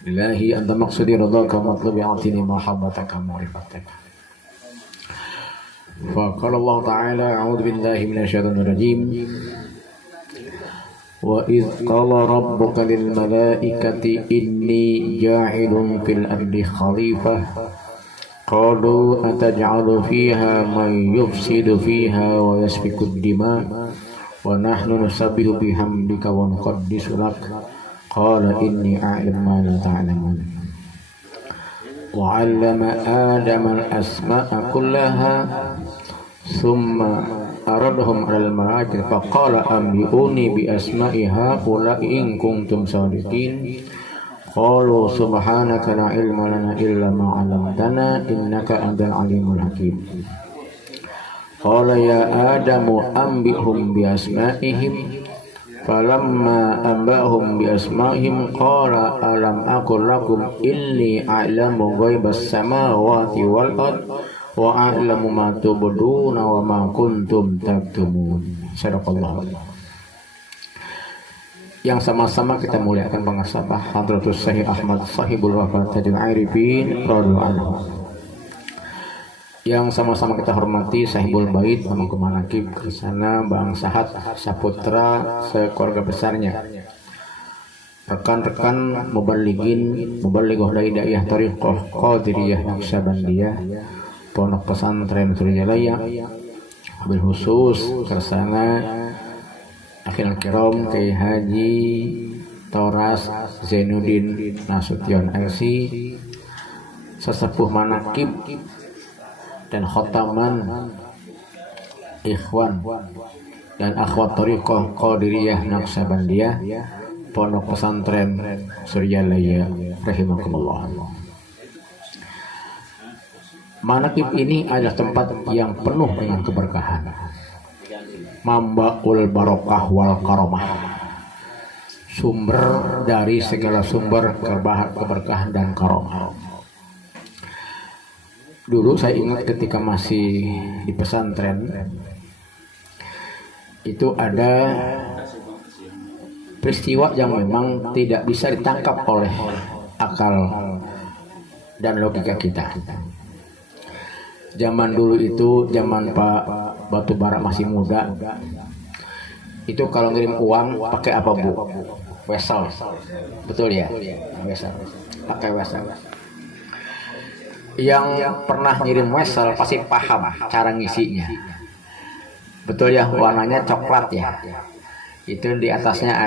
Ilahi anta maqsudi ridhaka matlubi atini mahabbataka ma'rifataka. Faqala Allah Ta'ala a'udzu billahi minasyaitonir rajim. Wa idz qala rabbuka lil malaikati inni ja'ilun fil ardi khalifah qalu ataj'alu fiha man yufsidu fiha wa yasfiku ad-dima wa nahnu nusabbihu bihamdika wa nuqaddisu lak qala inni a'lamu ma la ta'lamun wa 'allama adama al-asma'a kullaha thumma aradahum 'alal malaikati faqala anbi'uni bi asma'i haula'i in kuntum shadiqin qalu subhanaka la ilma lana illa ma 'allamtana innaka antal alimul hakim. Qala ya adamu anbi'hum bi asma'ihim falamma anba'hum bi asma'ihim qala alam aqul lakum inni a'lamu ghaibas samawati wal ard wa a'lamu ma tubduna wa ma kuntum taktumun. Sadaqallah. Yang sama-sama kita muliakan pengasabah Hadratus Syekh Ahmad Sahibul Wafatil Arifin radhiyallahu anhu. Yang sama-sama kita hormati Sahibul Bait Pamangku Manaqib Kersana Bang Sahat Saputra sekeluarga besarnya, rekan-rekan muballighin muballighah daiyah thariqah Qadiriyah Naqsabandiyah Pondok Pesantren Suryajalaya, wabil khusus Kersana Akhil Kiram Kiai Haji Toras Zainuddin Nasution LC, sesepuh manaqib dan khotaman ikhwan dan akhwat thariqah Qadiriyah Naqsabandiyah Pondok Pesantren Suryajalaya rahimakumullah. Manaqib ini adalah tempat yang penuh dengan keberkahan, mambaul barokah wal karomah, sumber dari segala sumber keberkahan dan karomah. Dulu saya ingat ketika masih di pesantren itu ada peristiwa yang memang tidak bisa ditangkap oleh akal dan logika kita. Zaman dulu itu, zaman Pak Batubara masih muda, itu kalau ngirim uang pakai apa Bu? Wesel, betul ya? Wesel, pakai wesel. Yang pernah ngirim wesel pasti paham cara ngisinya, betul ya? Warnanya coklat ya. Itu di atasnya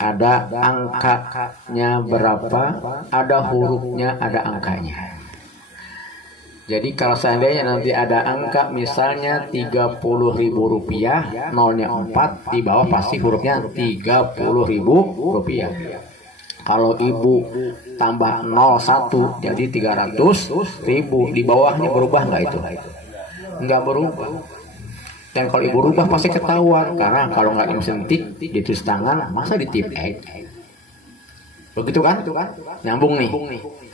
ada angkanya berapa, ada hurufnya, ada angkanya. Jadi kalau seandainya nanti ada angka misalnya Rp30.000, nolnya 4, di bawah pasti hurufnya Rp30.000. Kalau ibu tambah 01 jadi 300.000, di bawahnya berubah nggak itu? Nggak berubah. Dan kalau ibu rubah pasti ketahuan, karena kalau nggak disentik ditulis tangan, masa ditip begitu kan? Nyambung nih.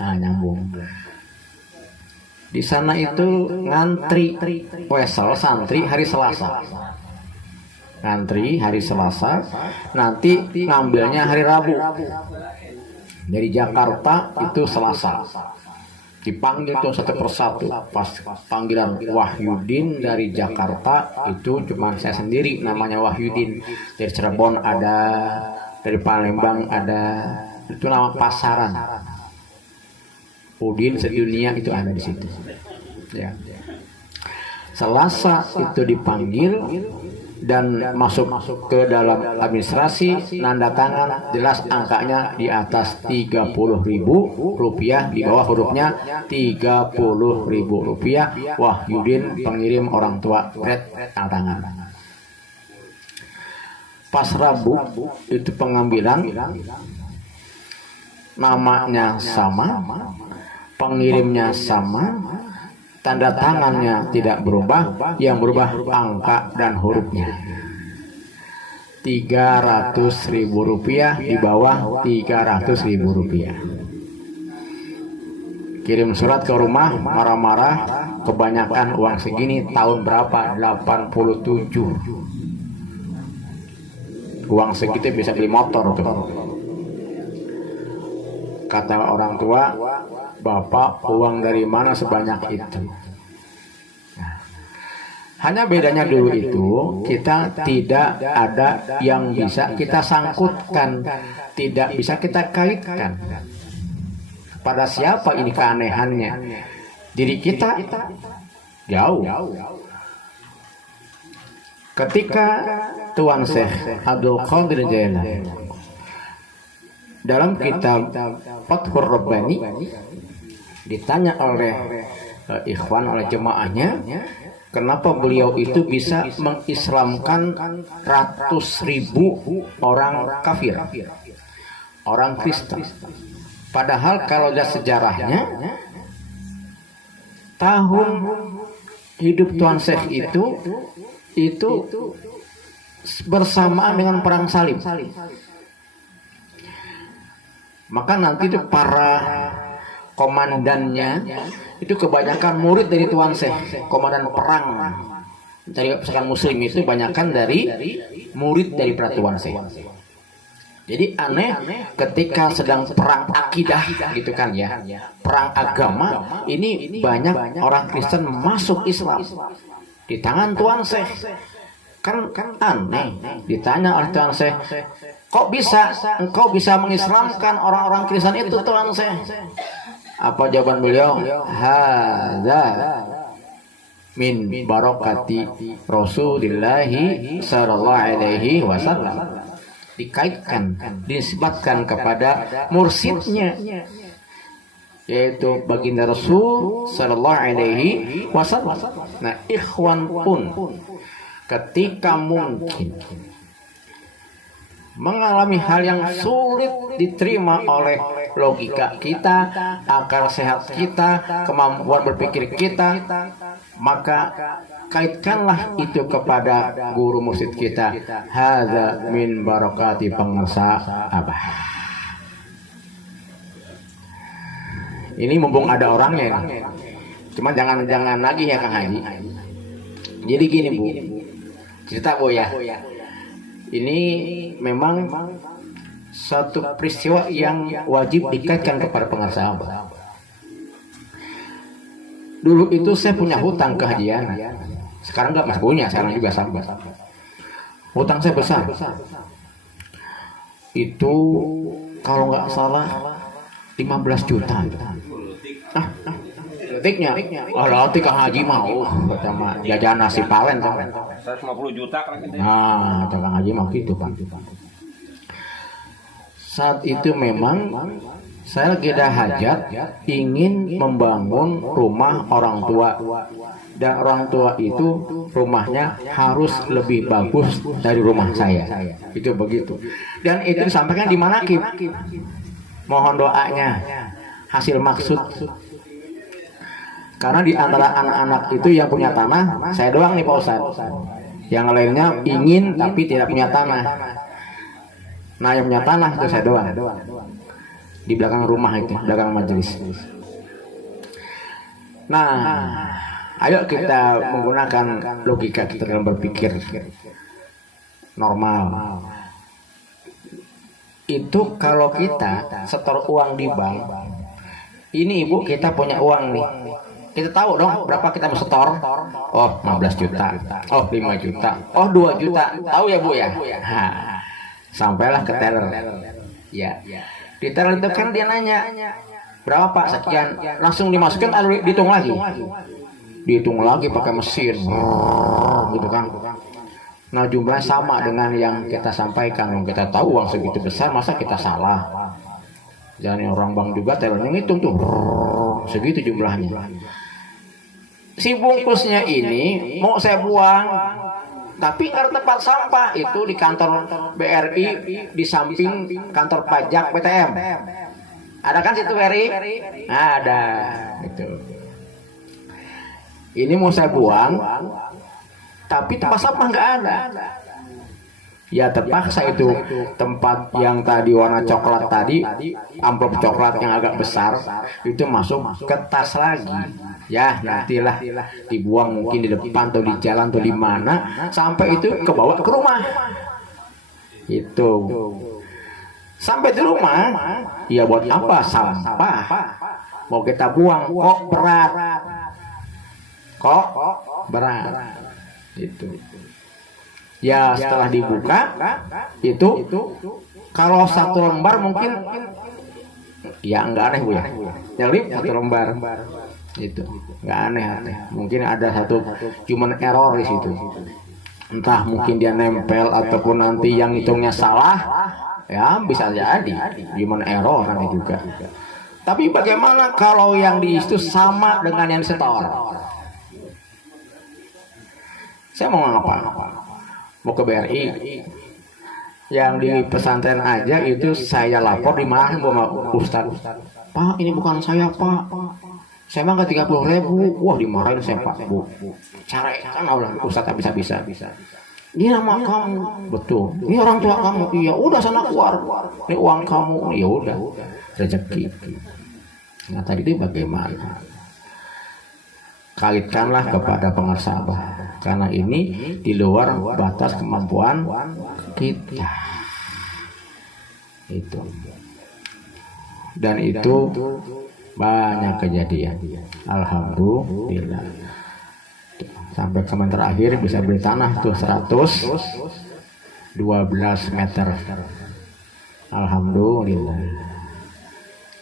Nah, nyambung. Di sana itu ngantri wesel santri hari Selasa. Ngantri hari Selasa, nanti ngambilnya hari Rabu. Dari Jakarta itu Selasa. Dipanggil tuh satu persatu. Pas panggilan Wahyudin dari Jakarta itu cuma saya sendiri namanya Wahyudin. Dari Cirebon ada, dari Palembang ada. Itu nama pasaran. Udin sedunia itu ada di situ. Ya. Selasa itu dipanggil dan masuk ke dalam administrasi, nanda tangan, jelas angkanya di atas Rp30.000, di bawah hurufnya Rp30.000. Wahyudin pengirim orang tua, tanda tangan. Pas Rabu itu pengambilan, namanya sama, pengirimnya sama, tanda tangannya tidak berubah, yang berubah angka dan hurufnya. Rp300.000 di bawah Rp300.000. Kirim surat ke rumah marah-marah, kebanyakan uang segini, tahun berapa? 87. Uang segitu bisa beli motor tuh. Kata orang tua, "Bapak, uang dari mana sebanyak itu?" Hanya bedanya dulu itu kita tidak ada yang bisa kita sangkutkan, tidak bisa kita kaitkan. Pada siapa ini keanehannya? Diri kita jauh. Ketika Tuan Syekh Abdul Qadir Jailani dalam kitab Fathur Rabbani ditanya oleh ikhwan, oleh jemaahnya, kenapa beliau itu bisa mengislamkan ratus ribu orang kafir, orang Kristen. Padahal kalau lihat sejarahnya, tahun hidup Tuan Syekh itu bersamaan dengan perang salib. Maka nanti itu para komandannya itu kebanyakan murid dari Tuan Syekh. Komandan perang dari pasukan muslim itu kebanyakan dari murid dari Tuan Syekh. Jadi aneh ketika sedang perang akidah gitu kan ya, perang agama, ini banyak orang Kristen masuk Islam di tangan Tuan Syekh. Kan aneh. Ditanya oleh Tuan Syekh, kok bisa engkau bisa mengislamkan orang-orang Kristen itu, Tuan Syekh? Apa jawaban beliau? Hadza min barakati Rasulillahi sallallahu alaihi wasallam. Dikaitkan, dinisbatkan kepada mursyidnya, yaitu baginda Rasul sallallahu alaihi wasallam. Nah, ikhwan pun ketika mungkin mengalami hal yang sulit diterima oleh logika kita, akal sehat kita, kemampuan berpikir kita, maka kaitkanlah itu kepada guru mursyid kita. Hadza min barakati pengersa abah. Ini mumpung ada orangnya, cuma jangan lagi ya Kang Haji. Jadi gini Bu, cerita Bu ya. Ini memang satu peristiwa yang wajib dikaitkan kepada pengersa abah. Dulu itu saya punya hutang ke Hajian. Sekarang nggak masih punya, sekarang juga sama. Hutang saya besar. Itu kalau nggak salah 15 juta. Letiknya. Letik Kang Haji mau sama jajan nasi palen sama. 150 juta kan gitu. Nah, Kang Haji mau gitu, Pak. Saat itu memang saya lagi ada hajat, ingin membangun rumah orang tua. Dan orang tua itu rumahnya harus lebih bagus dari rumah saya. Itu begitu. Dan itu disampaikan di Manakib. Mohon doanya, hasil maksud. Karena di antara anak-anak itu yang punya tanah, saya doang nih Pak Ustadz. Yang lainnya ingin tapi tidak punya tanah. Nah, yang punya tanah itu saya doang. Di belakang rumah itu, belakang majelis. Nah, ayo kita menggunakan logika kita dalam berpikir normal. Itu kalau kita setor uang di bank, ini Ibu kita punya uang nih. Kita tahu dong berapa kita mau setor. Oh, 15 juta. Oh, 5 juta. Oh, 2 juta. Tahu ya Bu ya? Sampailah ke teller. Ya. Di teller itu kan dia nanya, berapa Pak? Sekian. Langsung dimasukkan, lalu dihitung lagi. Dihitung lagi pakai mesin. Gitu kan. Nah, jumlahnya sama dengan yang kita sampaikan. Yang kita tahu uang segitu besar, masa kita salah? Jangan orang bank juga tellernya ngitung tuh. Segitu jumlahnya. Si bungkusnya ini mau saya buang, tapi nggak ada tempat sampah. Itu di kantor BRI, di samping kantor pajak PTM. Ada kan situ BRI? Ada. Itu. Ini mau saya buang, tapi tempat sampah nggak ada. Ya terpaksa itu tempat yang tadi warna coklat tadi, amplop coklat yang agak besar, itu masuk ke tas lagi. Ya nantilah dibuang mungkin di depan atau di jalan atau di mana, sampai itu kebawa ke rumah. Itu Sampai di rumah, ya buat apa sampah? Mau kita buang, kok berat. Kok berat. Itu. Ya setelah dibuka, itu kalau satu lembar mungkin ya enggak aneh Bu ya. Nyelip satu lembar. Itu enggak aneh. Mungkin ada satu human error di situ. Entah mungkin dia nempel ataupun nanti yang hitungnya salah. Ya bisa jadi human error nanti juga. Tapi bagaimana kalau yang di itu sama dengan yang setor? Saya mau ngapa? Mau ke BRI. Yang di pesantren aja itu saya lapor di mana sama Ustaz. Pak, ini bukan saya Pak. Saya mah nggak 30.000. Wah dimarahin saya Pak Bu. Cara kan Allah Ustaz tak bisa. Ini nama kamu, betul. Ini orang tua kamu, iya. Udah sana keluar. Ini uang kamu, ya udah. Rezeki. Nah tadi itu bagaimana? Kalitkanlah kepada pengasabah, karena ini di luar batas kemampuan kita. Itu. Dan itu banyak kejadian. Alhamdulillah. Sampai kemen terakhir bisa beli tanah tuh 112 meter. Alhamdulillah.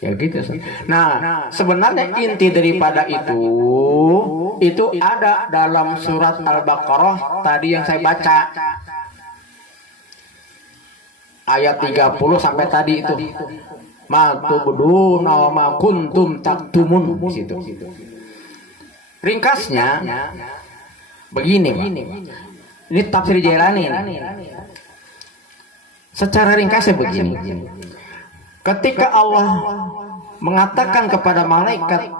Ya gitu. Nah, sebenarnya inti daripada itu ada dalam surat Al-Baqarah tadi yang saya baca. Ayat 30 sampai tadi itu. Ma tubduna wa ma kuntum taktumun di situ. Ringkasnya begini, Pak. Ini tafsir Jailani. Secara ringkasnya begini. Ketika Allah mengatakan kepada malaikat,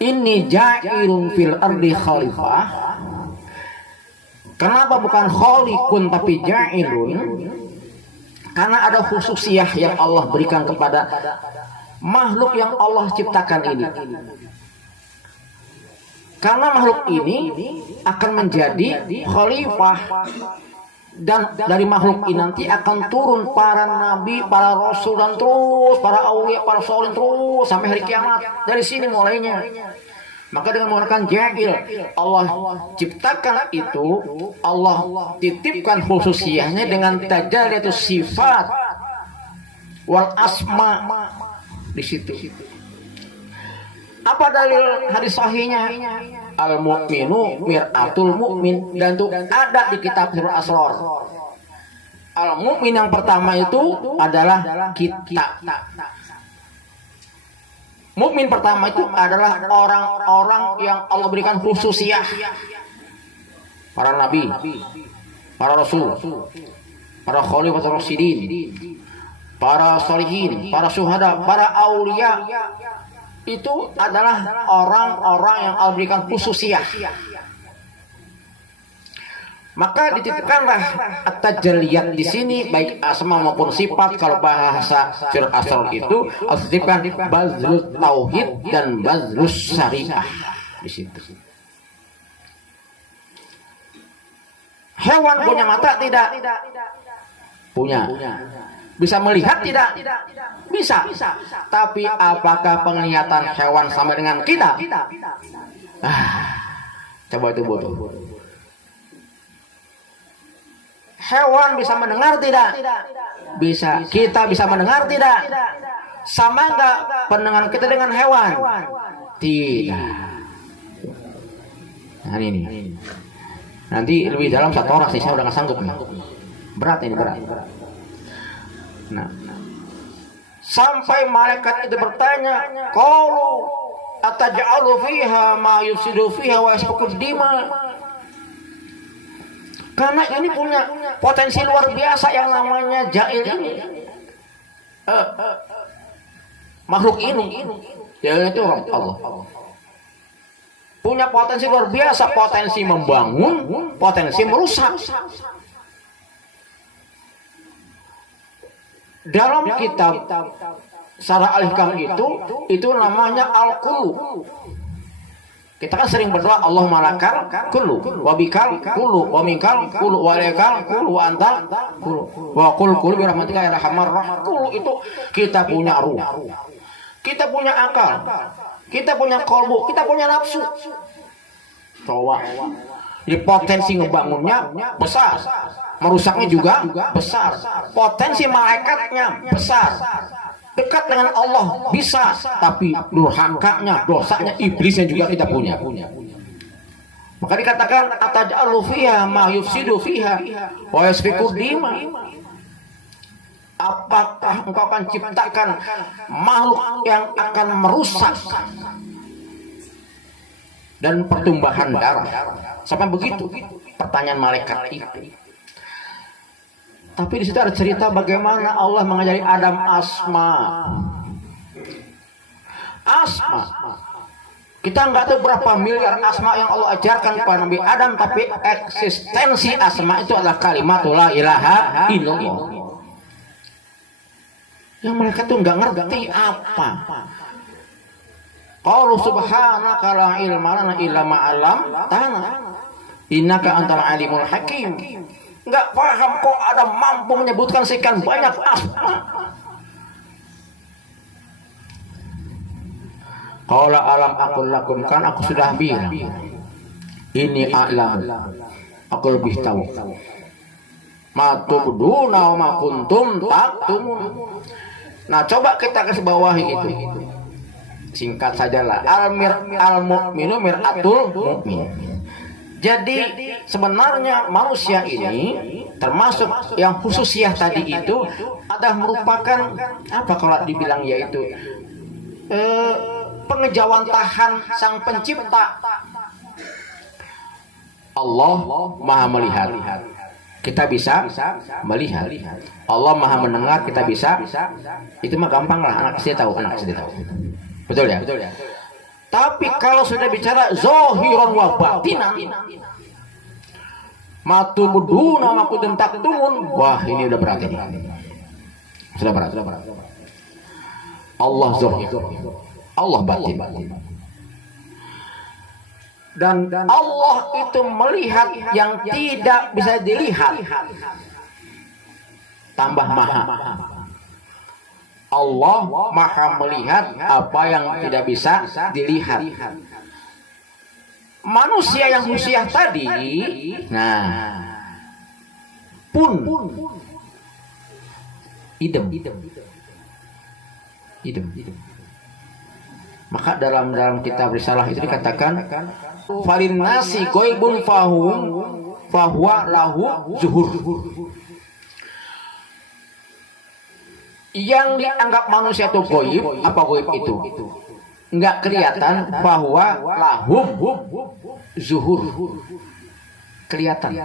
"Inni ja'irun fil ardi khalifah." Kenapa bukan khaliqun tapi ja'irun? Karena ada khususiyah yang Allah berikan kepada makhluk yang Allah ciptakan ini. Karena makhluk ini akan menjadi khalifah, dan dari makhluk ini nanti akan turun para nabi, para rasul, dan terus para aulia, para solihin terus sampai hari kiamat. Dari sini mulainya. Maka dengan menggunakan ja'il, Allah ciptakan itu, Allah titipkan khususiyahnya dengan tajalliyatus sifat wal asma di situ. Apa dalil hadis sahihnya? Al mu'minu mir'atul mu'min, dan itu ada di kitab Sirrul Asrar. Al mu'min yang pertama itu adalah kita. Mukmin pertama itu adalah orang-orang yang Allah berikan khususiyah. Para nabi, para rasul, para khalifatul rasyidin, para sholihin, para syuhada, para aulia. Itu adalah orang-orang yang Allah berikan khususiyah. Maka dititipkanlah at-tajalliyat di sini, baik asma maupun sifat. Kalau bahasa Sirrul Asrar itu dititipkan bazlus tauhid dan bazlus syariah di situ. Hewan punya mata tidak? Punya. Bisa melihat tidak? Bisa. Tapi apakah penglihatan hewan sama dengan kita? Coba itu bodoh. Hewan bisa mendengar tidak? Bisa. Kita bisa mendengar tidak? Sama enggak pendengaran kita dengan hewan? Tidak. Nah ini. Nanti lebih dalam satu orang sih, saya udah nggak sanggup nih. Berat ini, berat. Nah, sampai malaikat itu bertanya, qalu ataj'alu fiha ma yufsidu fiha wa yasfiku dima. Karena ini punya potensi luar biasa yang namanya ja'il ini. Makhluk ini, yaitu Allah. Punya potensi luar biasa, potensi membangun, potensi merusak. Dalam kitab Syarah Al-Hikam itu namanya Al-Qulu. Kita kan sering berdoa Allahumma lakal kullu wa bikal kullu wa minkal kullu wa ilaikal kullu wa antal kullu wa qul kullu bi rahmatika ya arhamar rahim. Kullu itu kita punya ruh. Kita punya akal. Kita punya kolbu, kita punya nafsu. Coba. Jadi potensi ngebangunnya besar. Merusaknya juga besar. Potensi malaikatnya besar. Dekat dengan Allah bisa, tapi durhakanya, dosanya, iblisnya juga kita punya. Maka dikatakan ataj'alu fiha ma yufsidu fiha wa yasfiku dima. Apakah engkau akan ciptakan makhluk yang akan merusak dan pertumbuhan darah? Sampai begitu pertanyaan malaikat itu. Tapi di situ ada cerita bagaimana Allah mengajari Adam asma. Kita nggak tahu berapa miliar asma yang Allah ajarkan kepada Nabi Adam, tapi eksistensi asma itu adalah kalimat la ilaha illallah. Yang mereka tuh nggak ngerti apa. Qalu subhanaka la ilma lana illa ma 'allamtana innaka antal alimul hakim. Nggak paham kok ada mampu menyebutkan sekian banyak asma. Qala alam aqul lakum, kan aku sudah bilang ini a'lam, aku lebih tahu. Ma tubduna wa ma kuntum taktumun. Nah, coba kita kasih bawahi itu. Singkat sajalah. Al-mu'minu mir'atul mu'min. Jadi sebenarnya manusia ini termasuk yang khususiyah tadi itu adalah merupakan apa kalau dibilang yaitu pengejawantahan sang pencipta. Allah Maha melihat. Kita bisa melihat. Allah Maha mendengar, kita bisa. Itu mah gampang lah, anak SD tahu. Betul ya? Tapi kalau sudah bicara zahiran wa batinan, matubuduna ma kuntum taktumun, wah ini udah berat ini. Sudah berat. Allah zahir, Allah batin. Dan Allah itu melihat yang tidak bisa dilihat. Tambah maha. Allah maha melihat apa yang tidak bisa dilihat. Manusia yang khusyah tadi, nah, pun idem. Maka dalam kitab risalah itu dikatakan falin nasi goibun fahuwa lahu zuhur. Yang dianggap manusia itu goib, apa goib itu? Enggak kelihatan, bahwa lahum zuhur, kelihatan.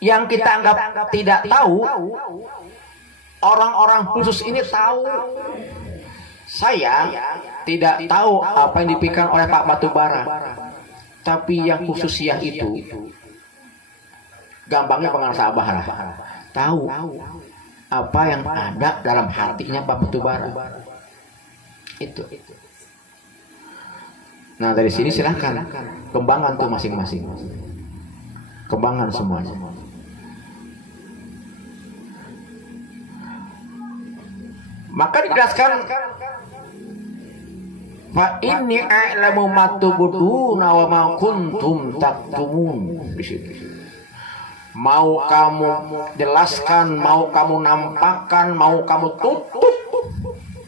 Yang kita anggap tidak tahu, orang-orang khusus ini tahu. Saya tidak tahu apa yang dipikirkan oleh Pak Batubara, tapi yang khususiyah itu gampangnya pengasabah tahu apa yang ada dalam hatinya Pak Batubara itu. Nah dari sini silahkan kembangan tuh masing-masing, kembangan semuanya. Maka dijelaskan fa inni a'lamu ma tubduna wa ma kuntum taktumun. Di situ mau kamu jelaskan, mau kamu nampakkan, mau kamu tutup,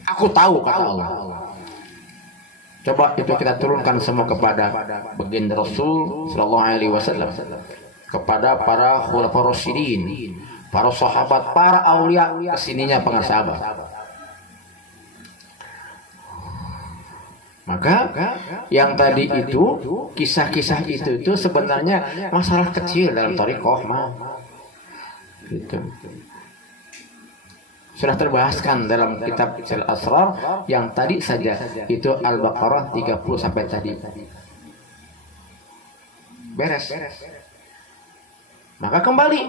aku tahu, kata Allah. Coba itu kita turunkan semua kepada baginda Rasul sallallahu alaihi wasallam, kepada para khulafaur rasyidin, para sahabat, para aulia, kesininya pengasabat. Maka yang tadi itu kisah-kisah itu sebenarnya masalah kecil dalam thariqah mah. Gitu. Sudah terbahaskan dalam kitab Al-Asrar yang tadi saja itu Al-Baqarah 30 sampai tadi. Beres. Maka kembali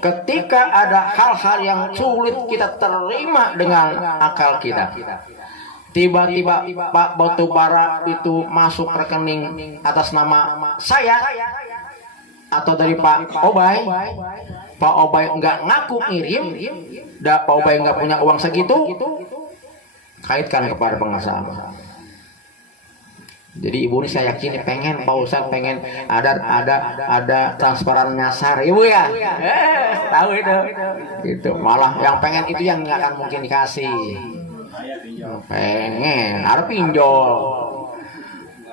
ketika ada hal-hal yang sulit kita terima dengan akal kita, tiba-tiba Pak Batubara itu masuk rekening atas nama saya atau dari Pak Obay, Pak Obay nggak ngaku ngirim, Pak Obay nggak punya uang segitu, kaitkan kepada pengusaha. Jadi ibu ini saya yakin pengen Pak Ustadz pengen ada transparan nyasar ibu ya, tahu itu malah yang pengen itu yang nggak akan mungkin dikasih, pengen harus pinjol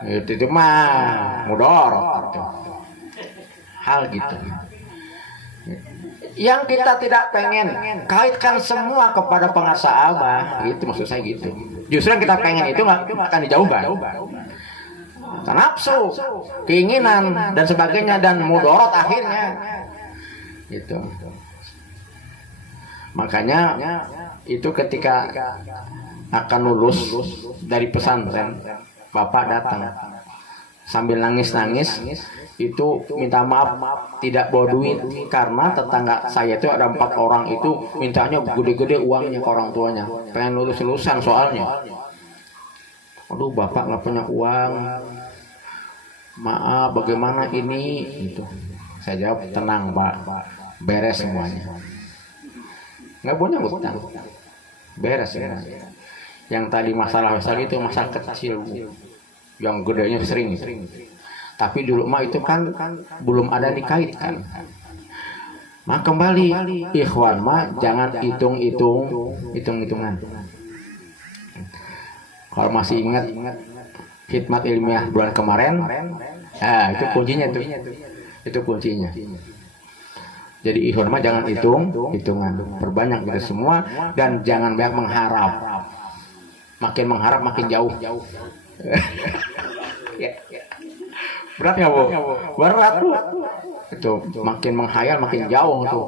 itu mah mudorot hal gitu. Yang kita tidak pengen kaitkan semua kepada pengusaha Abah, itu maksud saya gitu. Justru yang kita pengen itu nggak akan dijauhkan. Nafsu, keinginan dan sebagainya dan mudorot akhirnya gitu. Makanya itu ketika akan lulus dari pesantren, bapak datang sambil nangis-nangis itu minta maaf tidak bawa duit karena tetangga saya itu ada 4 orang itu mintanya gede-gede uangnya ke orang tuanya, pengen lulusan soalnya. Aduh bapak nggak punya uang, maaf bagaimana ini itu. Saya jawab tenang Pak, beres semuanya, nggak punya utang, beres ya. Yang tadi masalah itu masalah kecil Bu, yang gedenya sering. Tapi dulu mah itu kan belum ada dikaitkan. Nah kembali ikhwan mah jangan hitung-hitungan. Kalau masih ingat khidmat ilmiah bulan kemarin, itu kuncinya tuh. Itu kuncinya. Jadi ikhwan mah jangan hitungan, perbanyak gitu semua dan jangan banyak mengharap. Makin mengharap makin jauh. Berat nggak Bu? Berat tuh. Itu makin menghayal makin jauh tuh.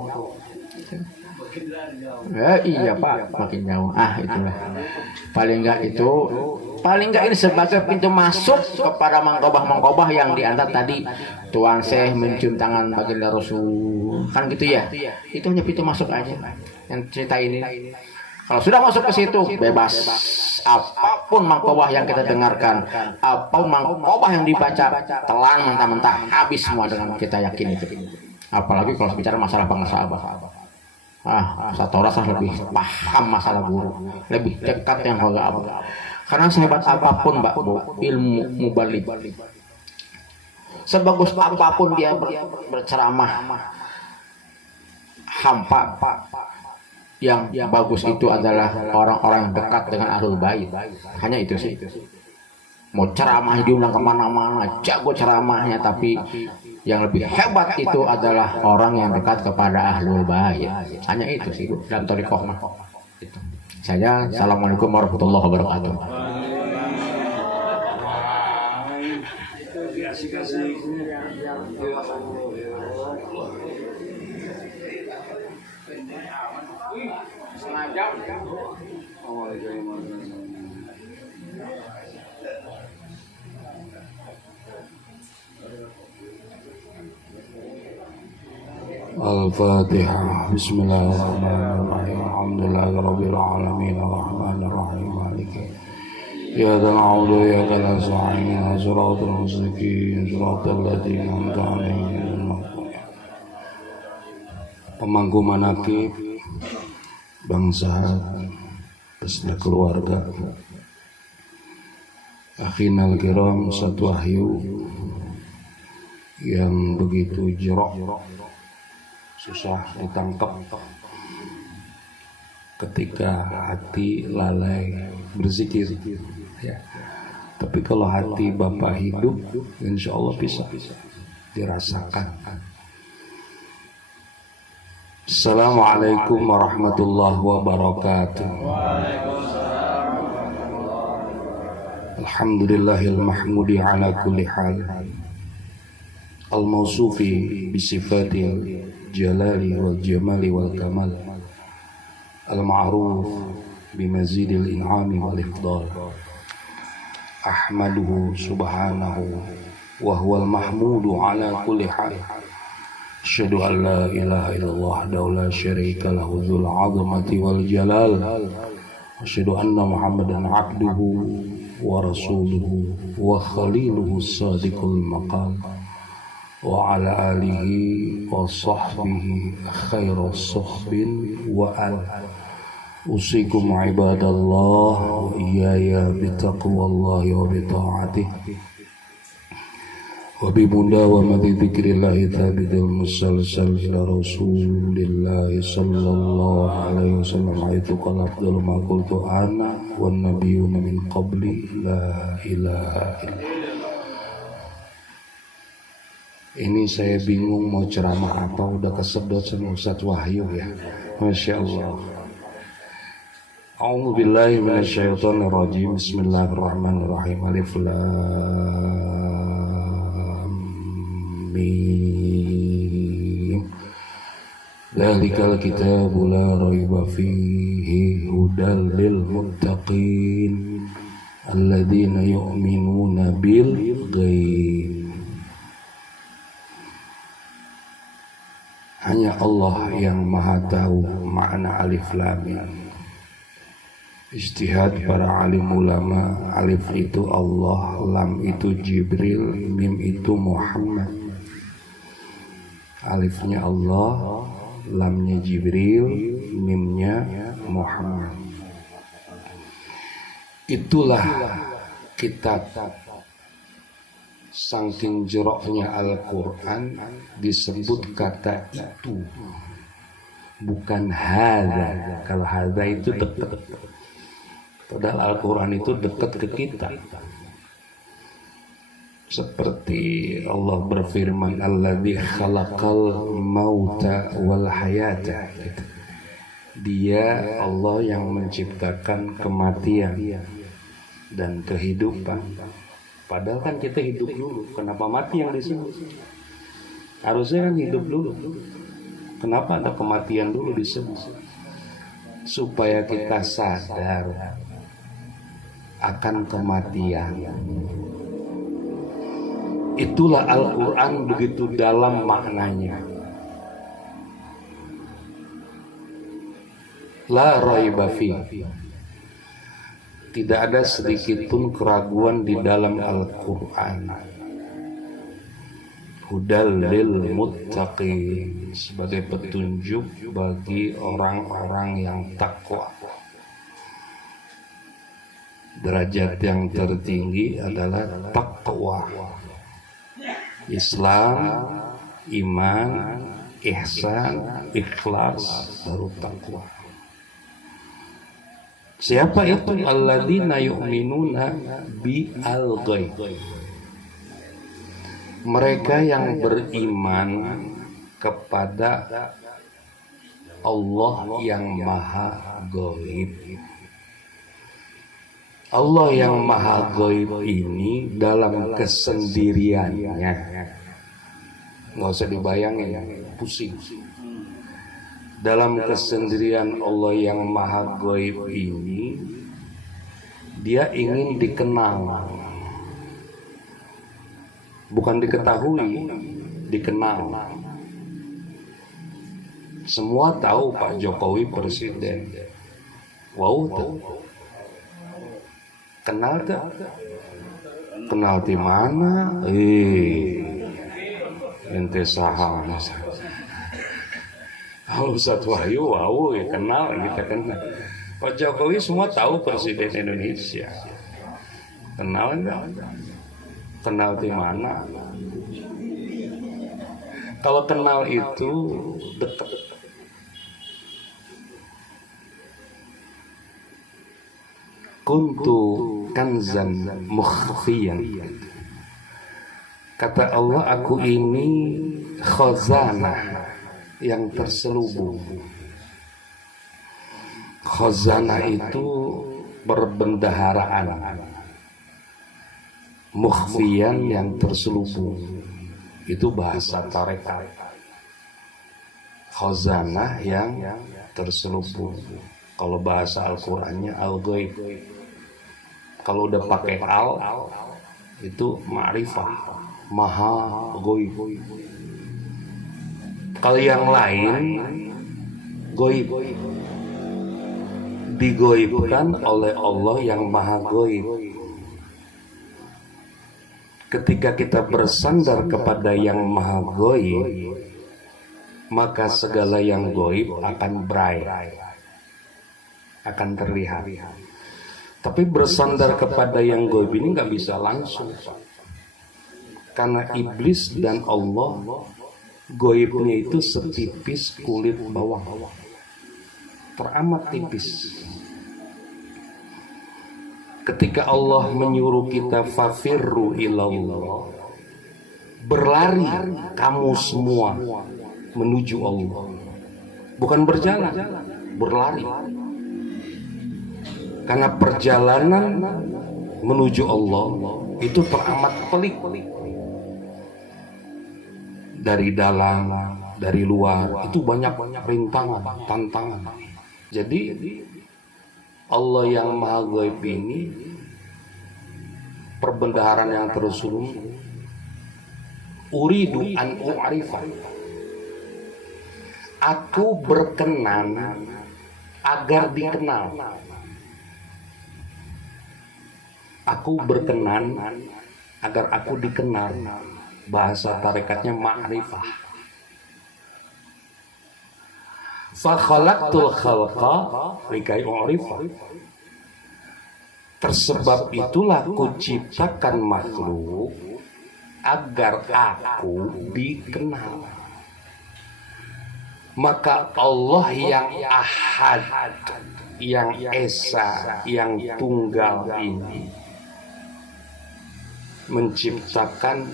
Iya Pak, makin jauh. Itulah. Paling enggak ini sebagai pintu masuk kepada mangkobah yang diantar tadi. Tuan Syekh mencium tangan baginda Rasul. Kan gitu ya. Itu hanya pintu masuk aja. Yang cerita ini. Kalau sudah masuk ke situ bebas. Apapun mangkobah yang kita dengarkan, apapun mangkobah yang dibaca, telan mentah-mentah habis semua dengan kita yakin itu. Apalagi kalau bicara masalah bangsa Abah. Satoras lebih paham masalah guru, lebih dekat yang harga Abah. Karena sehebat apapun Mbak Bu, ilmu mubaligh, sebagus apapun dia berceramah, hampa. Yang bagus itu adalah orang-orang yang dekat dengan ahlul bait. Hanya itu sih. Mau ceramah diundang kemana-mana, jago ceramahnya, tapi yang lebih hebat itu adalah orang yang dekat kepada ahlul bait. Hanya itu sih dalam thariqah mah. Saya assalamualaikum warahmatullahi wabarakatuh. Al-Fatihah. Bismillahirrahmanirrahim. Alhamdulillahirabbil alamin arrahmanir rahim maliki iyyaka na'budu wa iyyaka nasta'in shiratal mustaqim shiratal ladzina an'amta 'alaihim. Pemangku manakib bangsa beserta keluarga, akhinal kiram, satu wahyu yang begitu jerok, susah ditangkap ketika hati lalai berzikir ya. Tapi kalau hati Bapak hidup, insya Allah bisa dirasakan. Assalamualaikum warahmatullahi wabarakatuh. Alhamdulillahil mahmudi ala kulli hal, al-mawsufi bisifatil jalali wal jamali wal kamal, al-ma'ruf bimazidil in'ami wal ifdal. Ahmaduhu subhanahu wa huwal mahmudu ala kulli hal. Asyhadu an la ilaha illallah wahdahu la syarika lahu dzul 'azamati wal jalal. Asyhadu anna Muhammadan abduhu wa rasuluhu wa khaliluhu sadiqul maqam wa ala alihi wa sahbihi khairu suhbin wa al usikum ibadallah wa iyaya bitaqwallahi wa bita'atihi wa bimudawamati dzikrillahi thabidul musalsal ila rasulillahi sallallahu alaihi wasallam itu qala afdalu ma qultu ana wan nabiyyuna min qabli la ilaha illallah. Ini saya bingung mau ceramah apa, udah kesedot sama Ustaz Wahyu ya. Masya Allah. A'udzu billahi minasyaitonir rajim. Bismillahirrahmanirrahim. Alif lam mim. Dzalikal kitabu la raiba fihi hudal lil muttaqin alladzina yu'minuna bil ghaib. Hanya Allah yang maha tahu makna alif lam mim. Ijtihad para alim ulama, alif itu Allah, lam itu Jibril, mim itu Muhammad. Alifnya Allah, lamnya Jibril, mimnya Muhammad. Itulah kitab. Saking jeroknya Al-Quran disebut kata itu, bukan hadza. Kalau hadza itu dekat, padahal Al-Quran itu dekat ke kita. Seperti Allah berfirman, alladzi khalaqal mauta wal hayata. Dia Allah yang menciptakan kematian dan kehidupan. Padahal kan kita hidup dulu. Kenapa mati yang disebut? Harusnya kan hidup dulu. Kenapa ada kematian dulu disebut? Supaya kita sadar akan kematian. Itulah Al-Quran begitu dalam maknanya. La raiba fi. Tidak ada sedikit pun keraguan di dalam Al-Quran. Hudal lil muttaqin, sebagai petunjuk bagi orang-orang yang takwa. Derajat yang tertinggi adalah takwa. Islam, iman, ihsan, ikhlas, baru takwa. Siapa itu? Alladzina yu'minuna bi al-ghaib. Mereka yang beriman kepada Allah yang maha gaib. Allah yang maha gaib ini dalam kesendiriannya, nggak usah dibayangin, pusing. Dalam kesendirian Allah yang maha gaib ini, dia ingin dikenal, bukan diketahui, dikenal. Semua tahu Pak Jokowi presiden. Wow, tuh. Kenal tak? Kenal di mana? Ente saha. Kalau Ustaz Wahyu, wow, ya kenal, kita kenal. Pak Jokowi semua tahu presiden Indonesia. Kenal enggak? Kenal di mana? Kalau kenal itu dekat. Kuntu kanzan mukhfiyan. Kata Allah, aku ini khazanah yang terselubung. Khazanah itu perbendaharaan. Mukhfiyan yang terselubung. Itu bahasa tarekat. Khazanah yang terselubung. Kalau bahasa Al-Qur'annya al-ghaib. Kalau udah pakai al, itu ma'rifah, maha ghaib. Kalau yang lain, ghaib. digoibkan oleh Allah yang maha goib. Ketika kita bersandar kepada yang maha goib, maka segala yang goib akan bright, akan terlihat. Tapi bersandar kepada yang goib ini nggak bisa langsung, karena iblis dan Allah goibnya itu setipis kulit bawang, teramat tipis. Ketika Allah menyuruh kita fafirru ilallah, berlari kamu semua menuju Allah, bukan berjalan, berlari. Karena perjalanan menuju Allah itu teramat pelik, dari dalam, dari luar, itu banyak rintangan, tantangan. Jadi Allah yang maha gaib ini, perbendaharaan yang tersusun, uridu an u'rifa, aku berkenan agar dikenal. Aku berkenan agar aku dikenal. Bahasa tarekatnya ma'rifah. Fa khalaqtul khalqa likai u'rifa. Tersebab itulah kuciptakan makhluk agar aku dikenal. Maka Allah yang ahad, yang esa, yang tunggal ini menciptakan,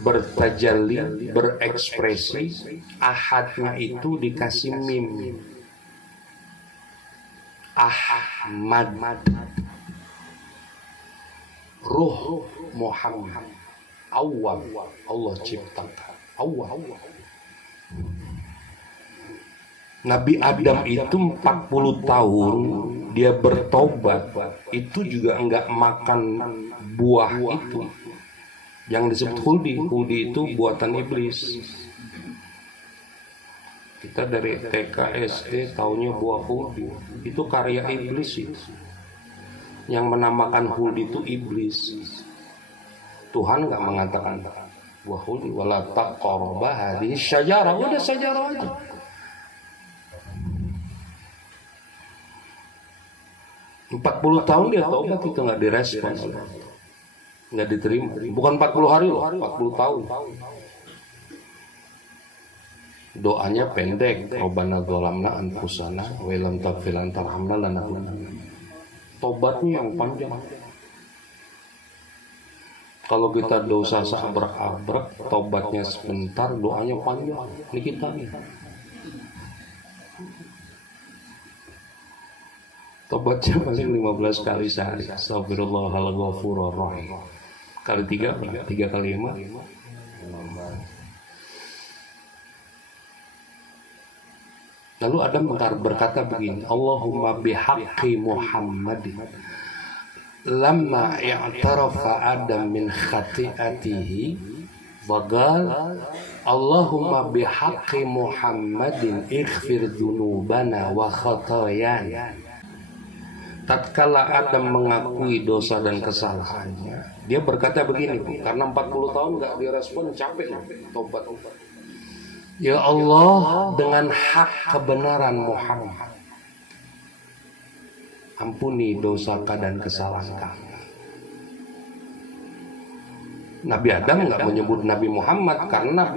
bertajalli, berekspresi. Ahadnya itu dikasih mim, Ahmad, Ruh Muhammad, Awal, Allah ciptakan Awal. Nabi Adam itu 40 tahun dia bertobat, itu juga enggak makan buah itu yang disebut huldi. Huldi itu buatan iblis. Kita dari TK SD taunya buah huldi, itu karya iblis itu. Yang menamakan huldi itu iblis. Tuhan enggak mengatakan buah huldi, wala taqraba hadhihi syajarah, udah syajarah aja. Empat 40 tahun dia taubat itu nggak direspon, nggak diterima. Bukan 40 hari loh, 40 tahun. Doanya pendek, Rabbana dzalamna anfusana wa lam taghfir lana tarhamna lanakunanna. Tobatnya yang panjang. Kalau kita dosa seabrek-abrek, tobatnya sebentar, doanya panjang. Ini kita nih. Tobatnya paling 15 kali sehari. Astagfirullahal ghafurur rahim. Kali 3 kali 5. Lalu Adam berkata begini, Allahumma bihaqqi Muhammadin lamma i'tarafa Adam min khati'atihi wa qala Allahumma bihaqqi Muhammadin ighfir dzunubana wa khatayana. Tatkala Adam mengakui dosa dan kesalahannya, dia berkata begini, karena 40 tahun nggak direspon, capek tobat. Ya Allah, dengan hak kebenaran Muhammad, ampuni dosa dan kesalahan kami. Nabi Adam nggak menyebut Nabi Muhammad karena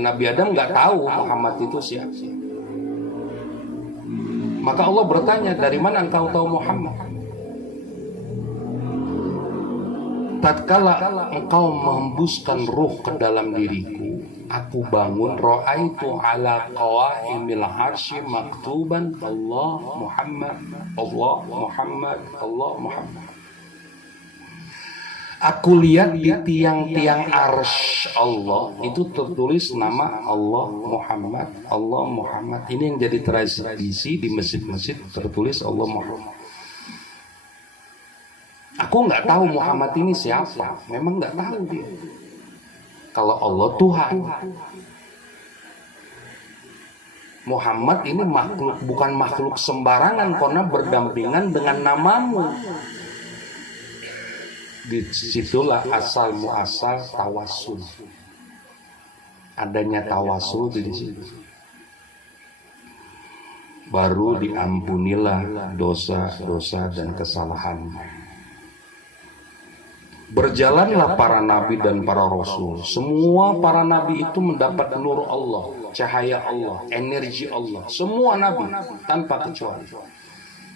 Nabi Adam nggak tahu Muhammad itu siapa. Maka Allah bertanya, dari mana engkau tahu Muhammad? Tatkala engkau menghembuskan ruh ke dalam diriku, aku bangun, ra'aitu ala qawaimil arsy maktuban Allah Muhammad, Allah Muhammad, Allah Muhammad. Aku lihat di tiang-tiang arsy Allah itu tertulis nama Allah Muhammad, Allah Muhammad. Ini yang jadi tradisi di masjid-masjid, tertulis Allah Muhammad. Aku nggak tahu Muhammad ini siapa, memang nggak tahu dia. Kalau Allah Tuhan. Muhammad ini makhluk, bukan makhluk sembarangan karena berdampingan dengan namamu. Disitulah asal muasal tawasul. Adanya tawasul di situ. Baru diampunilah dosa-dosa dan kesalahan. Berjalanlah para nabi dan para rasul. Semua para nabi itu mendapat nur Allah, cahaya Allah, energi Allah. Semua nabi tanpa kecuali.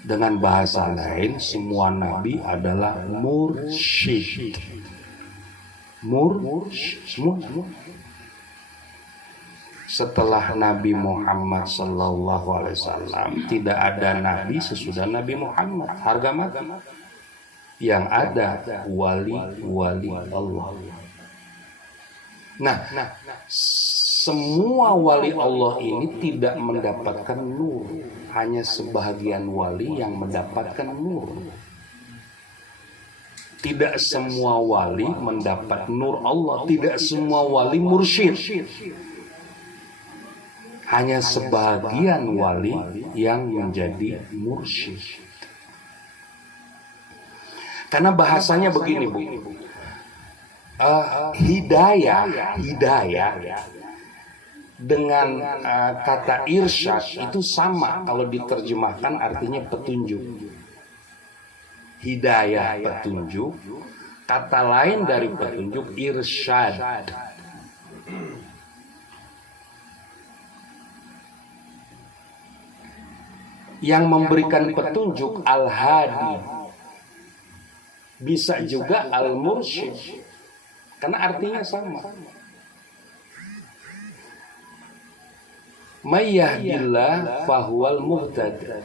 Dengan bahasa lain, semua nabi adalah mursyid. Semua. Setelah Nabi Muhammad sallallahu alaihi wasallam, tidak ada nabi sesudah Nabi Muhammad. Harga mati. Yang ada wali-wali Allah. Nah, semua wali Allah ini tidak mendapatkan nur. Hanya sebahagian wali yang mendapatkan nur. Tidak semua wali mendapat nur Allah. Tidak semua wali mursyid. Hanya sebahagian wali yang menjadi mursyid. Karena bahasanya begini, Bu. Hidayah dengan kata irsyad itu sama kalau diterjemahkan artinya petunjuk. Hidayah petunjuk, kata lain dari petunjuk irsyad. Yang memberikan petunjuk al-hadi. Bisa juga al-mursyid. Karena artinya sama. May yahdillah fahuwal muhtad.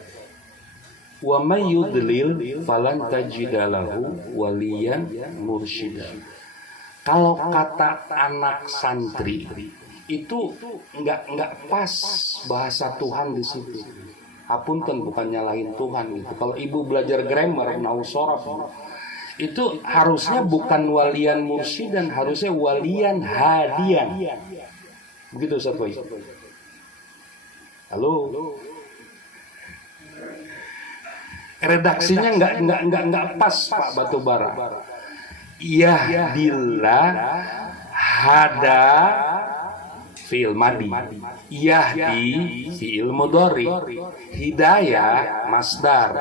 Wa may yudlil falan tajida lahu waliyan mursyida. Kalau kata anak santri itu enggak pas bahasa Tuhan di situ. Hapunten, bukan nyalahin Tuhan gitu. Kalau ibu belajar grammar nau soraf itu harusnya bukan walian mursyid dan harusnya walian hadian. Begitu Ustaz Boy. Halo. Redaksinya enggak pas Pak Batubara. Yahdillah hada fi'il madi. Yahdi fi'il mudhari. Hidayah masdar.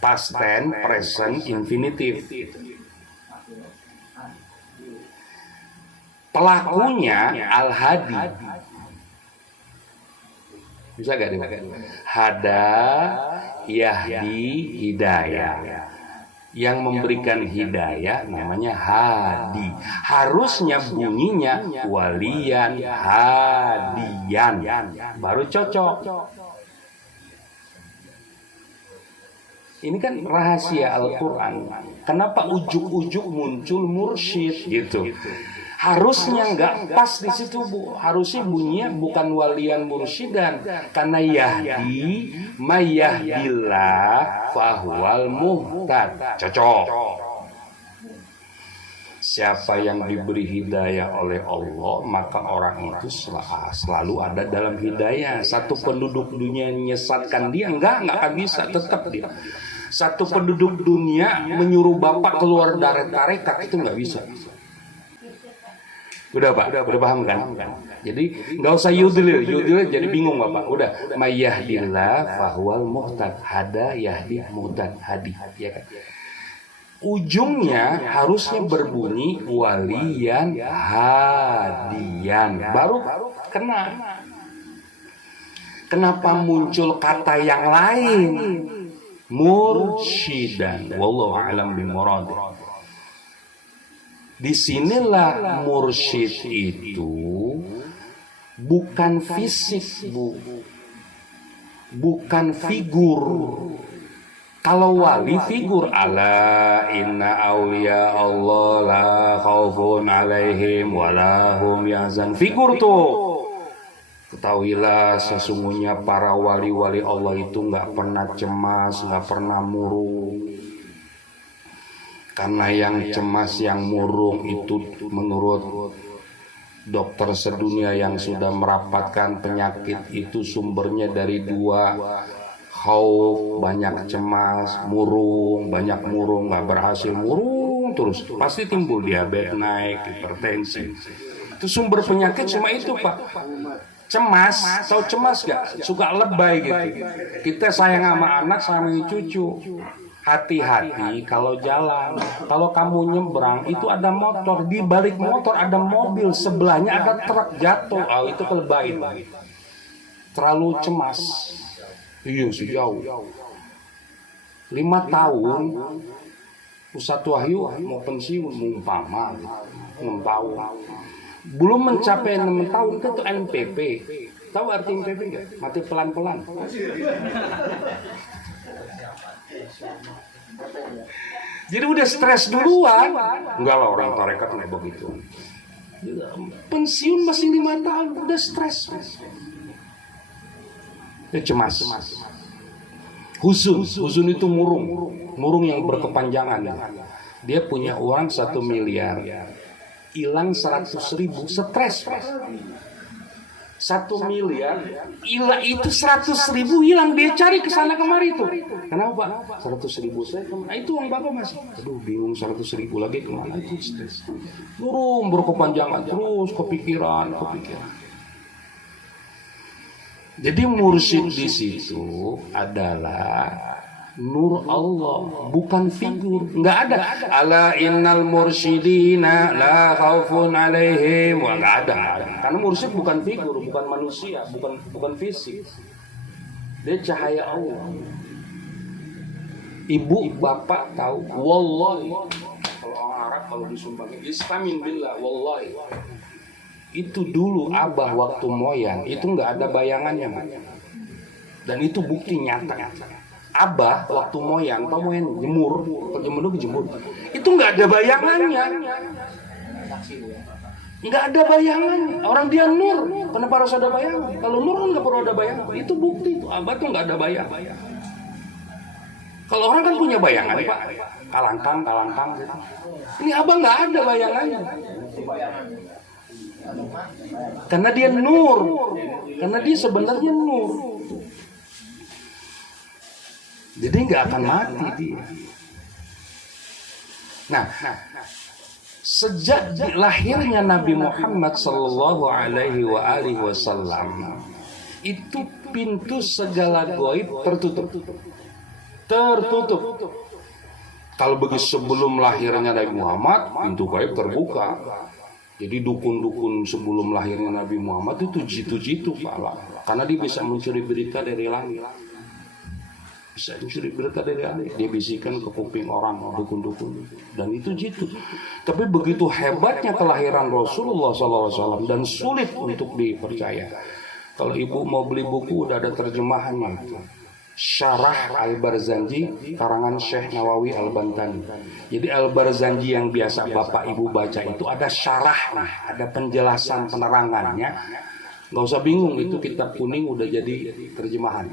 Past tense, present, infinitive. Pelakunya al-hadi. Bisa gak dipakai? Hada, yahdi, hidayah. Yang memberikan hidayah namanya hadi. Harusnya bunyinya waliyan hadian. Baru cocok. Ini kan rahasia Al-Quran. Kenapa ujuk-ujuk muncul mursyid gitu? Harusnya nggak pas di situ, Bu. Harusnya bunyinya bukan walian mursyidan. Karena yahdi mayyahdillah fahuwal muhtad. Cocok. Siapa yang diberi hidayah oleh Allah, maka orang itu selalu ada dalam hidayah. Satu penduduk dunia menyesatkan dia, enggak akan bisa, tetap dia. Satu penduduk dunia menyuruh bapak keluar dari tarekat, itu nggak bisa. Udah Pak, udah paham kan? Jadi nggak usah yudlil jadi bingung Bapak. Udah mayyahdillah fahuwal muhtad, hada yahdi muhtad hadi, ya kan? Ujungnya harusnya berbunyi waliyan hadian, baru kena. Kenapa muncul kata yang lain? Mursyidan. Wallahu a'lam bimurad. Disinilah mursyid itu bukan fisik, Bu. Bukan figur. Kalau wali figur, ala inna awliya Allah la khaufun alaihim walahum yahzan. Figur tuh. Ketahuilah sesungguhnya para wali-wali Allah itu nggak pernah cemas, nggak pernah murung. Karena yang cemas, yang murung itu menurut dokter sedunia yang sudah merapatkan penyakit itu sumbernya dari dua, khauf, banyak cemas, murung, banyak murung, nggak berhasil, murung terus, pasti timbul diabetes naik, hipertensi. Itu sumber penyakit cuma itu Pak. Cemas, tahu cemas gak? Suka lebay gitu. Kita sayang sama anak, sama cucu. Hati-hati kalau jalan. Kalau kamu nyebrang, itu ada motor. Di balik motor ada mobil. Sebelahnya ada truk jatuh. Oh, itu kelebain. Terlalu cemas. Iya, sejauh 5 tahun Ustadz Wahyu mau pensiun, umpama 6 tahun. Belum mencapai 6 tahun itu NPP. Tahu arti NPP nggak? Mati pelan-pelan. Jadi udah stres duluan. Enggak lah, orang tarekat nggak begitu. Pensiun masih 5 tahun udah stres. Ya, cemas. Huzun itu murung yang berkepanjangan. Dia punya uang 1 miliar. Hilang 100.000, stres. 1 miliar, hilang itu 100.000 hilang, dia cari ke sana kemari itu. Kenapa Pak? 100.000 saya kemana? Itu uang Bapak masih. Aduh bingung, 100.000 lagi kemana? Itu stres. Murung berkepanjangan terus, kepikiran. Jadi mursyid di situ adalah nur Allah, bukan figur. Enggak ada ala innal mursyidina la khaufun alaihim, enggak ada. Karena mursyid bukan figur, bukan manusia, bukan fisik. Dia cahaya Allah. Ibu bapak tahu, wallahi, kalau orang Arab kalau disumbangin istamin billah, wallahi. Itu dulu abah waktu moyang itu enggak ada bayangannya. Dan itu bukti nyata. Abah waktu moyang, jemur itu nggak ada bayangannya, orang dia nur, kenapa harus ada bayangan? Kalau nur kan nggak perlu ada bayangan, itu bukti itu abah tuh nggak ada bayangan. Kalau orang kan punya bayangan Pak, kalangkang gitu. Ini abah nggak ada bayangannya, karena dia nur, karena dia sebenarnya nur. Jadi nggak akan mati dia. Nah, sejak lahirnya Nabi Muhammad Sallallahu Alaihi Wasallam itu pintu segala gaib tertutup. Kalau begitu sebelum lahirnya Nabi Muhammad, pintu gaib terbuka. Jadi dukun-dukun sebelum lahirnya Nabi Muhammad itu jitu-jitu Pak, karena dia bisa mencuri berita dari langit. Bisa mencuri berita dari langit, dia bisikan ke kuping orang, dukun-dukun, dan itu jitu. Tapi begitu hebatnya kelahiran Rasulullah SAW dan sulit untuk dipercaya. Kalau ibu mau beli buku udah ada terjemahannya. Syarah Al-Barzanji karangan Syekh Nawawi Al-Bantani. Jadi Al-Barzanji yang biasa bapak ibu baca itu ada syarahnya, ada penjelasan penerangannya. Gak usah bingung, itu kitab kuning udah jadi terjemahan.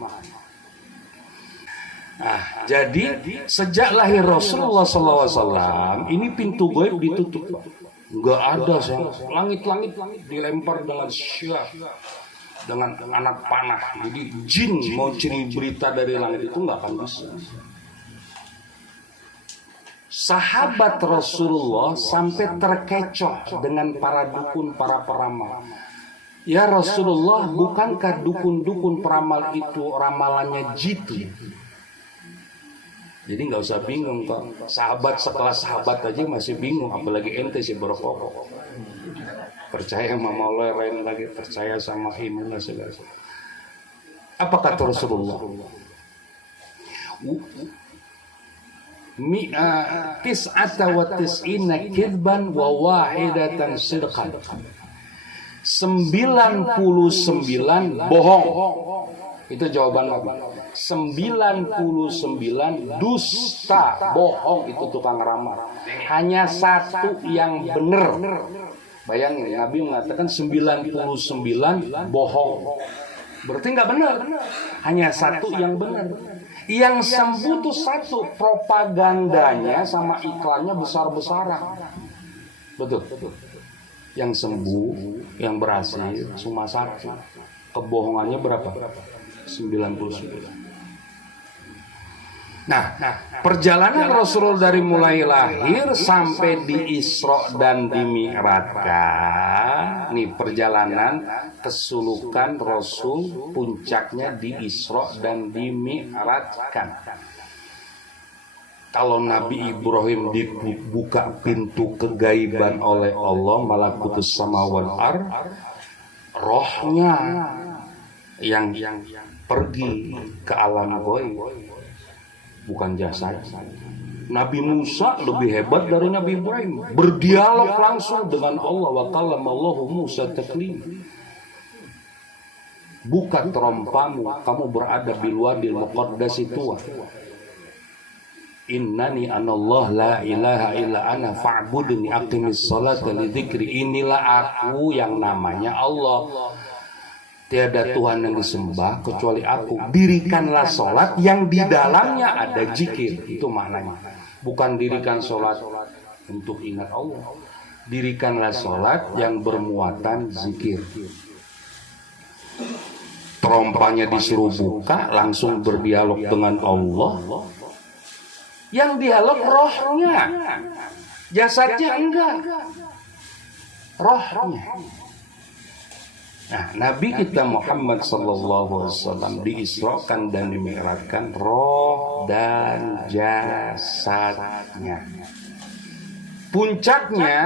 Nah, jadi sejak lahir Rasulullah SAW ini pintu gaib ditutup. Nggak ada langit-langit dilempar dengan syah, dengan anak panah. Jadi jin mau cari berita dari langit itu nggak akan bisa. Sahabat Rasulullah sampai terkecoh dengan para dukun, para peramal. Ya Rasulullah, bukankah dukun-dukun peramal itu ramalannya jitu? Jadi nggak usah bingung kok. Sahabat sekelas sahabat aja masih bingung, apalagi ente sih berokok. Percaya sama Maulana lain lagi, percaya sama iman segala. Apa kata Rasulullah? Tis'ata wa tis'ina kidban wa wahidatan sidqan. 99 bohong. Itu jawaban apa? 99 dusta, bohong, itu tukang ramal. Hanya satu yang benar. Bayangin, Nabi mengatakan 99 bohong. Berarti nggak benar. Hanya satu yang benar. Yang sembuh itu satu, propagandanya sama iklannya besar-besaran. Betul. Yang sembuh, yang berhasil cuma satu. Kebohongannya berapa? 99. Nah, perjalanan Rasul dari mulai lahir sampai di Isra dan di Mi'rajkan. Nih perjalanan kesulukan Rasul puncaknya di Isra dan di Mi'rajkan. Kalau Nabi Ibrahim dibuka pintu kegaiban oleh Allah, malakutus samawati wal ard, rohnya yang pergi ke alam ghaib, bukan jasad. Nabi Musa lebih hebat dari Nabi Ibrahim, berdialog langsung dengan Allah. Wa kallamallahu Musa taklima. Buka terompamu, kamu berada di wadil muqaddas itu. Innani anallah la ilaha illa ana fa'budni aqimis salata li dzikri. Inilah aku yang namanya Allah. Tiada Tuhan yang disembah kecuali aku. Dirikanlah sholat yang di dalamnya ada zikir. Itu maknanya. Bukan dirikan sholat untuk ingat Allah. Dirikanlah sholat yang bermuatan zikir. Terompanya disuruh buka, langsung berdialog dengan Allah. Yang dialog rohnya, jasadnya enggak. Rohnya. Nah, Nabi kita Muhammad sallallahu alaihi wasallam diisrakan dan dimi'rajkan roh dan jasadnya. Puncaknya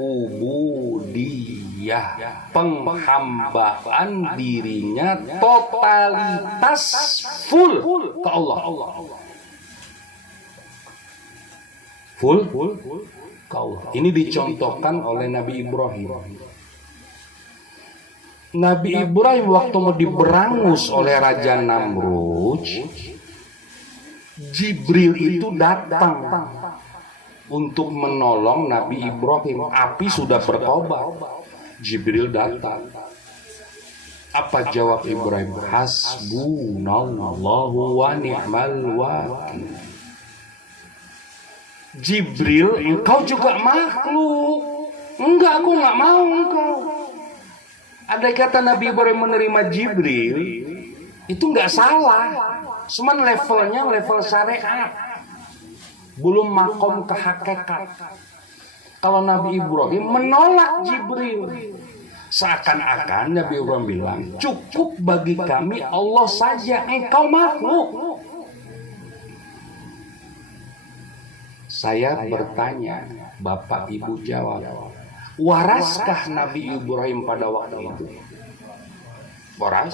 ubudiyah, penghambaan dirinya totalitas full ke Allah. Full ke Allah. Ini dicontohkan oleh Nabi Ibrahim. Nabi Ibrahim waktu mau diberangus oleh Raja Namrud, Jibril itu datang untuk menolong Nabi Ibrahim. Api sudah berkobar, Jibril datang. Apa jawab Ibrahim? Hasbunallahu wa ni'mal wakil. Jibril, engkau juga makhluk. Enggak, aku enggak mau engkau. Andai kata Nabi Ibrahim menerima Jibril, itu nggak salah. Cuman levelnya level syariat, belum makom ke hakikat. Kalau Nabi Ibrahim menolak Jibril, seakan-akan Nabi Ibrahim bilang, cukup bagi kami Allah saja, engkau makhluk. Saya bertanya, Bapak Ibu jawab, waraskah Nabi Ibrahim pada waktu itu? Waras.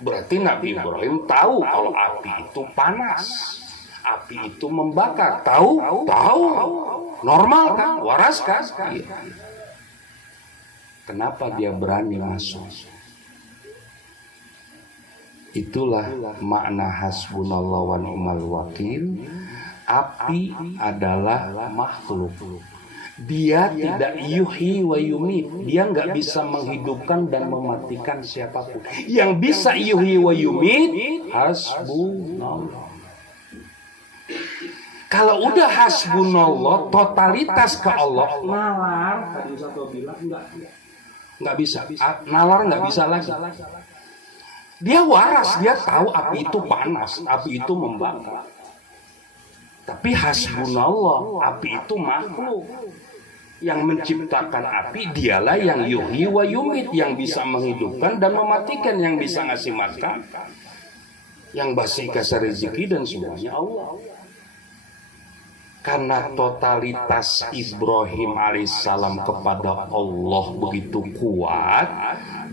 Berarti Nabi Ibrahim tahu kalau api itu panas, api itu membakar. Tahu? Normal kan? Waras kan? Iya. Kenapa dia berani masuk? Itulah makna hasbunallahu wa ni'mal wakil. Api adalah makhluk. Dia tidak yuhyi wa yumit. Dia nggak bisa menghidupkan dan mematikan siapapun. Yang bisa yuhyi wa yumit hasbunallah. Kalau udah hasbunallah, totalitas ke Allah, nalar tadi satu bilang nggak bisa. Nalar nggak bisa lagi. Dia waras, dia tahu api itu panas, api itu membakar. Tapi hasbunallah, api itu makhluk. Yang menciptakan api dialah yang yuhyi wa yumit, yang bisa menghidupkan dan mematikan, yang bisa ngasih makan, yang basi kasih rezeki dan semuanya Allah. Karena totalitas Ibrahim alaihissalam kepada Allah begitu kuat,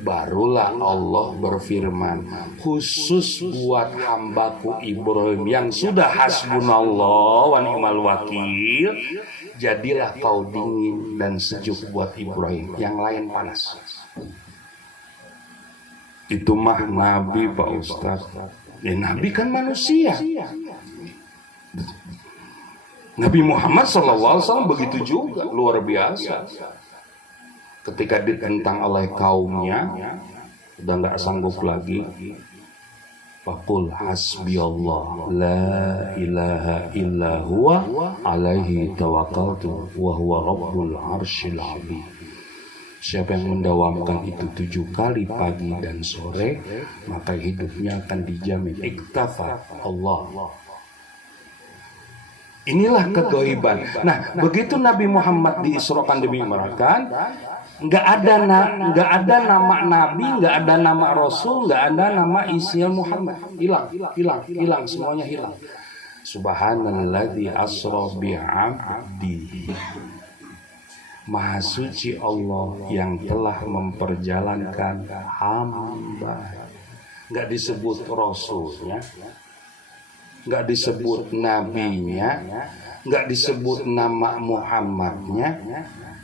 barulah Allah berfirman, khusus buat hambaku Ibrahim yang sudah hasbunallah wa ni'mal wakil, jadilah kau dingin dan sejuk buat Ibrahim, yang lain panas. Itu mah Nabi Pak Ustaz. Ya, Nabi kan manusia. Nabi Muhammad SAW begitu juga, luar biasa. Ketika ditentang oleh kaumnya, udah nggak sanggup lagi. Faqul hasbiyallah la ilaha illa huwa alaihi tawakkaltu wa huwa rabbul arsyil azim. Siapa yang mendawamkan itu 7 kali pagi dan sore, maka hidupnya akan dijamin. Iktafa Allah. Inilah kegoiban. Nah, begitu Nabi Muhammad diisrokan dimi'rajkan, nggak ada nama Nabi, nggak ada nama Rasul, nggak ada nama inisial Muhammad. Hilang, semuanya hilang. Subhanalladzi asra bi'abdihi. Maha suci Allah yang telah memperjalankan hamba. Nggak disebut rasulnya, nggak disebut nabinya, nggak disebut nama Muhammadnya,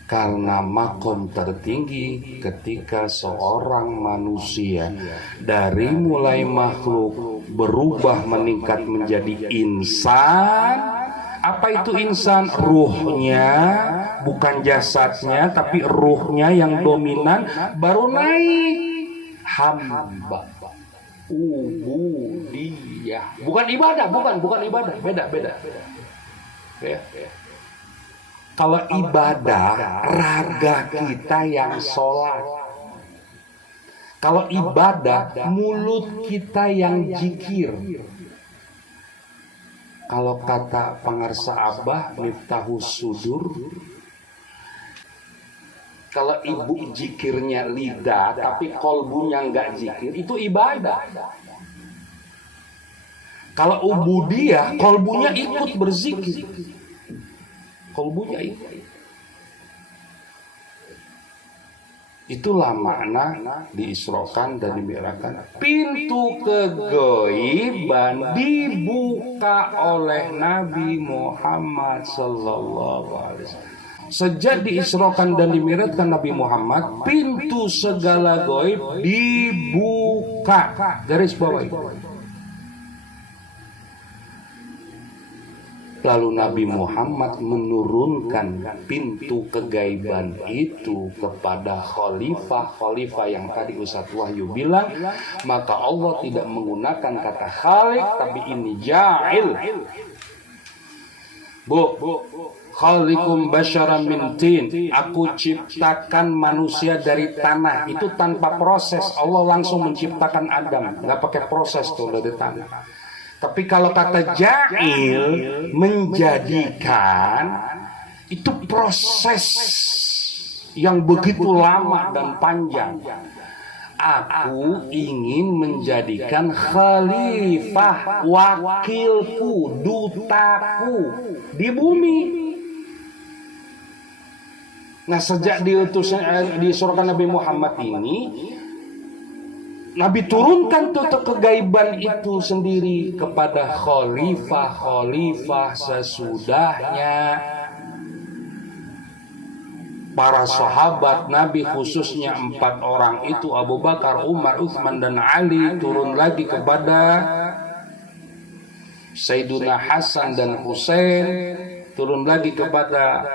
karena makom tertinggi ketika seorang manusia dari mulai makhluk berubah meningkat menjadi insan. Apa itu insan? Ruhnya, bukan jasadnya, tapi ruhnya yang dominan baru naik. Hamba, ubudiyah, bukan ibadah, bukan ibadah, beda. Ya. Kalau ibadah, raga kita yang sholat. Kalau ibadah, mulut kita yang zikir. Kalau kata pengarsa Abah, miftahus sudur. Kalau ibu zikirnya lidah, tapi kolbunya enggak zikir, itu ibadah. Kalau ubudiyah, kolbunya ikut berzikir. Kolbunya ikut. Itulah makna diisrokan dan dimi'rajkan. Pintu kegoiban dibuka oleh Nabi Muhammad sallallahu alaihi wasallam. Sejak diisrokan dan dimi'rajkan Nabi Muhammad, pintu segala goib dibuka. Garis bawah itu. Lalu Nabi Muhammad menurunkan pintu kegaiban itu kepada khalifah yang tadi Ustaz Wahyu bilang, maka Allah tidak menggunakan kata khaliq, tapi ini ja'il. Bu, khaliqum basyaran min tin, aku ciptakan manusia dari tanah. Itu tanpa proses, Allah langsung menciptakan Adam, nggak pakai proses tuh dari tanah. Tapi kalau kata ja'il, menjadikan, itu proses yang begitu lama dan panjang. Aku ingin menjadikan khalifah, wakilku, dutaku di bumi. Nah, sejak disurahkan Nabi Muhammad ini, Nabi turunkan tutup kegaiban itu sendiri kepada khalifah sesudahnya. Para sahabat Nabi, khususnya 4 orang itu, Abu Bakar, Umar, Utsman, dan Ali, turun lagi kepada Sayyiduna Hasan dan Husain, turun lagi kepada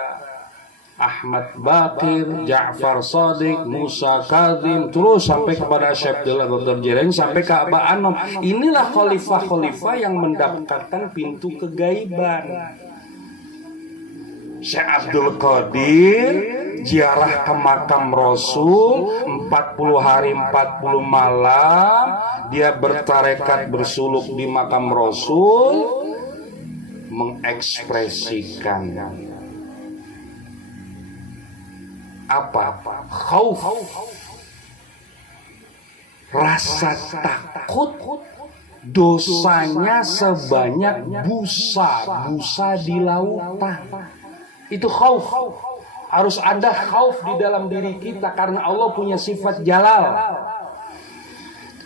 Ahmad Bakir, Ja'far Shadiq, Musa Kadzim, terus sampai kepada Syekh Abdullah Dr. Jilani, sampai ke Aba Anom. Inilah khalifah yang mendapatkan pintu kegaiban. Syekh Abdul Qadir ziarah ke makam Rasul 40 hari 40 malam, dia bertarekat bersuluk di makam Rasul, mengekspresikan apa? Khauf, rasa takut dosanya sebanyak busa di lautan. Itu khauf. Harus ada khauf di dalam diri kita, karena Allah punya sifat jalal.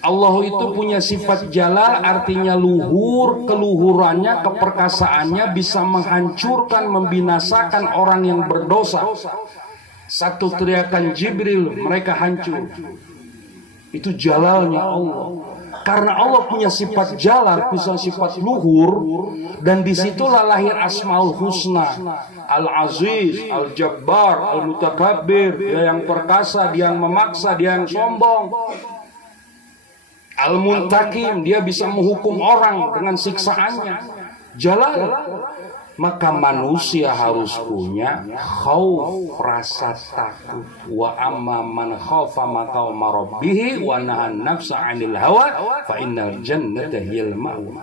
Allah itu punya sifat jalal, artinya luhur. Keluhurannya, keperkasaannya bisa menghancurkan, membinasakan orang yang berdosa. Satu teriakan Jibril, mereka hancur. Itu jalalnya Allah. Karena Allah punya sifat jalal, punya sifat luhur, dan disitulah lahir Asmaul Husna. Al-Aziz, Al-Jabbar, Al-Mutakabbir. Dia yang perkasa, dia yang memaksa, dia yang sombong. Al-Muntakim, dia bisa menghukum orang dengan siksaannya. Jalal. Maka manusia harus punya khauf, rasa takut. Wa amma man khaufa maqama rabbih wa nahan nafsa 'anil hawa fa innal jannata hiyal ma'wa.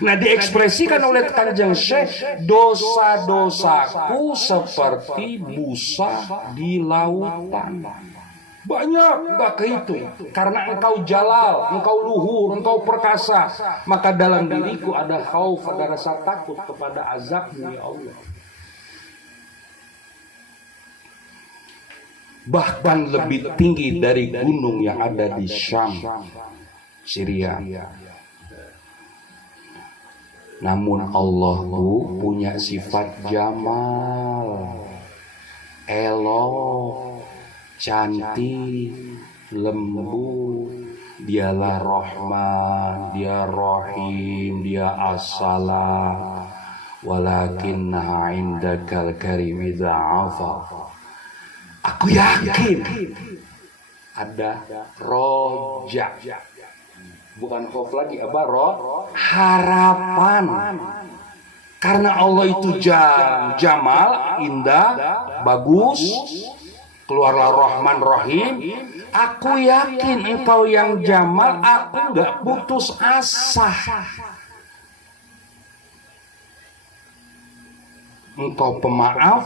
Nah, diekspresikan oleh Kanjeng Syekh, dosa-dosaku seperti busa di lautan. Banyak, enggak kehitung. Karena engkau jalal, engkau luhur, engkau perkasa, maka dalam diriku ada khauf, ada rasa takut kepada azabmu ya Allah. Bahkan lebih tinggi dari gunung yang ada di Syam, Syria. Namun Allah punya sifat jamal, elok, cantik, lembut. Dialah Rahman, dia Rahim, dia As-Salam. Walakinna indakal karimi dha'afa. Aku yakin ada roja, bukan khauf lagi, apa harapan. Karena Allah itu jamal, indah, bagus. Keluarlah Rahman Rahim. Aku yakin engkau yang jamal, aku gak putus asa. Engkau pemaaf,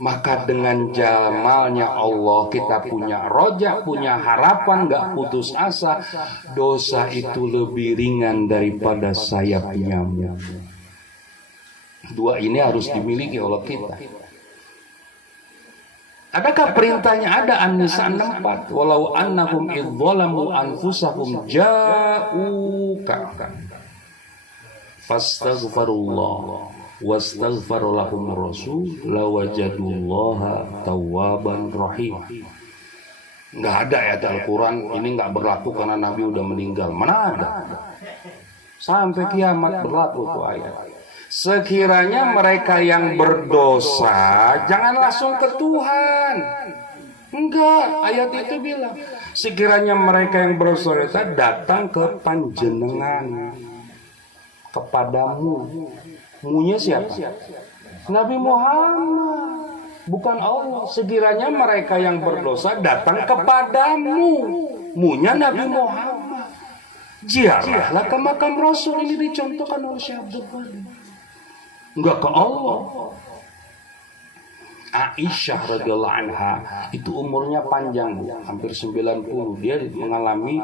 maka dengan jamalnya Allah kita punya roja, punya harapan, gak putus asa. Dosa itu lebih ringan daripada sayap nyamuk. Dua ini harus dimiliki oleh kita. Adakah perintahnya? Ada. An-Nisa 64. Walau annahum idzalamu anfusahum ja'uka fastaghfirullah wastaghfar lahum rasul lawajadullaha tawwaban rahim. Enggak ada ayat Al-Qur'an ini enggak berlaku karena Nabi udah meninggal. Mana ada? Sampai kiamat berlaku tuh ayat. Sekiranya mereka yang berdosa jangan langsung ke Tuhan. Enggak, ayat itu bilang sekiranya mereka yang berdosa datang ke panjenengan, kepadamu. Munya siapa? Nabi Muhammad, bukan Allah. Sekiranya mereka yang berdosa datang kepadamu, munya Nabi Muhammad. Ziarahlah ke makam Rasul. Ini dicontohkan oleh Syekh Abdul Qadir. Enggak ke Allah. Aisyah radhiyallahu anha itu umurnya panjang, Bu, hampir 90. Dia mengalami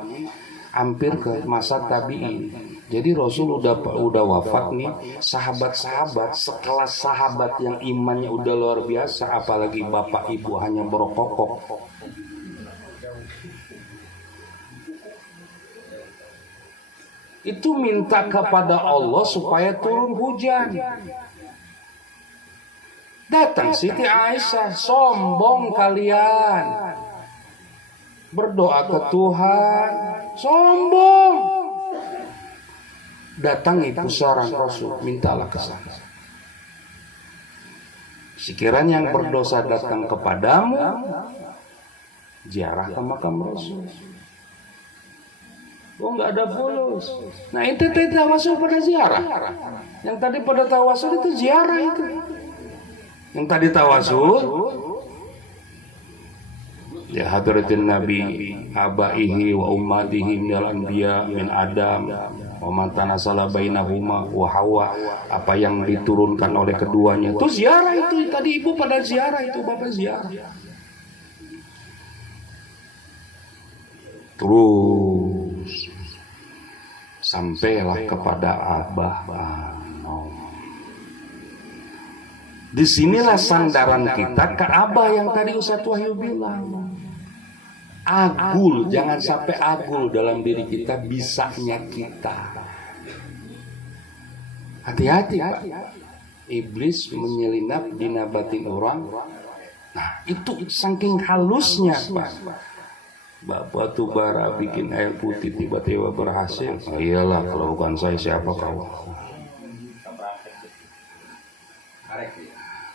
hampir ke masa tabi'in. Jadi Rasul udah wafat nih, sahabat-sahabat sekelas sahabat yang imannya udah luar biasa, apalagi bapak ibu hanya berkokok. Itu minta kepada Allah supaya turun hujan. Datang Siti Aisyah, sombong kalian. Berdoa ke Tuhan, sombong. Datangi pusaran Rasul, mintalah ke sana. Sekiranya yang berdosa datang kepadamu, ziarah ke makam Rasul. Oh, nggak ada fulus. Nah, itu tawasul pada ziarah. Yang tadi pada tawasul itu ziarah itu. Yang tadi tawasul ya hadratin Nabi abaihi wa ummatihi minal anbiya min Adam wa man tanasala bainahuma wa Hawa, apa yang diturunkan oleh keduanya. Itu ziarah itu. Tadi ibu pada ziarah itu, bapak ziarah. Terus sampailah kepada Abah Anom. Disinilah sandaran kita ke Abah yang tadi Ustaz Wahyu bilang. Agul, jangan sampai agul dalam diri kita, bisanya kita. Hati-hati, Pak. Iblis menyelinap di nabatin orang. Nah, itu saking halusnya, Pak. Bapak tuh bara bikin air putih tiba-tiba berhasil. Oh, iyalah, kalau bukan saya siapa kau?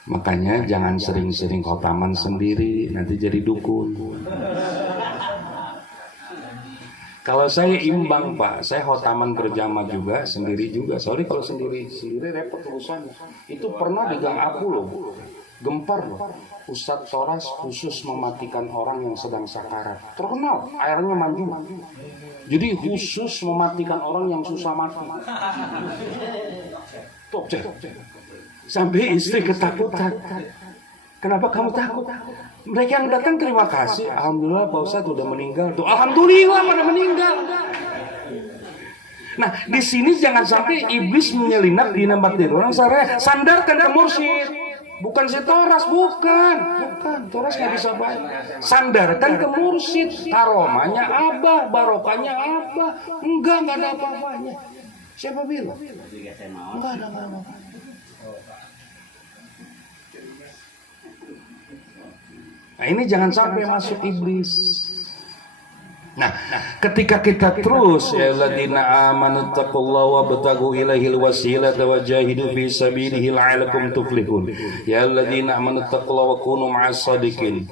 Makanya jangan sering-sering khotaman sendiri, nanti jadi dukun. Kalau saya imbang Pak, saya khotaman berjamaah juga, sendiri juga. Soalnya kalau sendiri repot urusannya. Itu pernah di Gang Apu loh, gempar loh. Ustadz Toras khusus mematikan orang yang sedang sakarat. Terkenal, airnya maju. Jadi khusus mematikan orang yang susah mati. Tuh, sampai istri ketakutan. Kenapa kamu takut? Mereka yang datang terima kasih. Alhamdulillah Pak Ustadz udah meninggal. Tuh, alhamdulillah pada meninggal. Nah, di sini jangan sampai iblis menyelinap di tempat tidur orang. Sandarkan ke mursyid. Bukan si Toras, bukan. Toras nggak bisa baik. Sandarkan ke mursyid. Karomanya apa? Barokahnya apa? Enggak ada apa-apanya. Siapa bilang? Enggak ada apa-apa. Nah, ini jangan sampai masuk iblis. Nah, ketika kita terus ya alladzina amanu taqullaha wabtaghu ilaihil wasilata wajahidu fi sabilihi la'allakum tuflihun. Ya alladzina amanu taqullaha wa kunu ma'as shadiqin.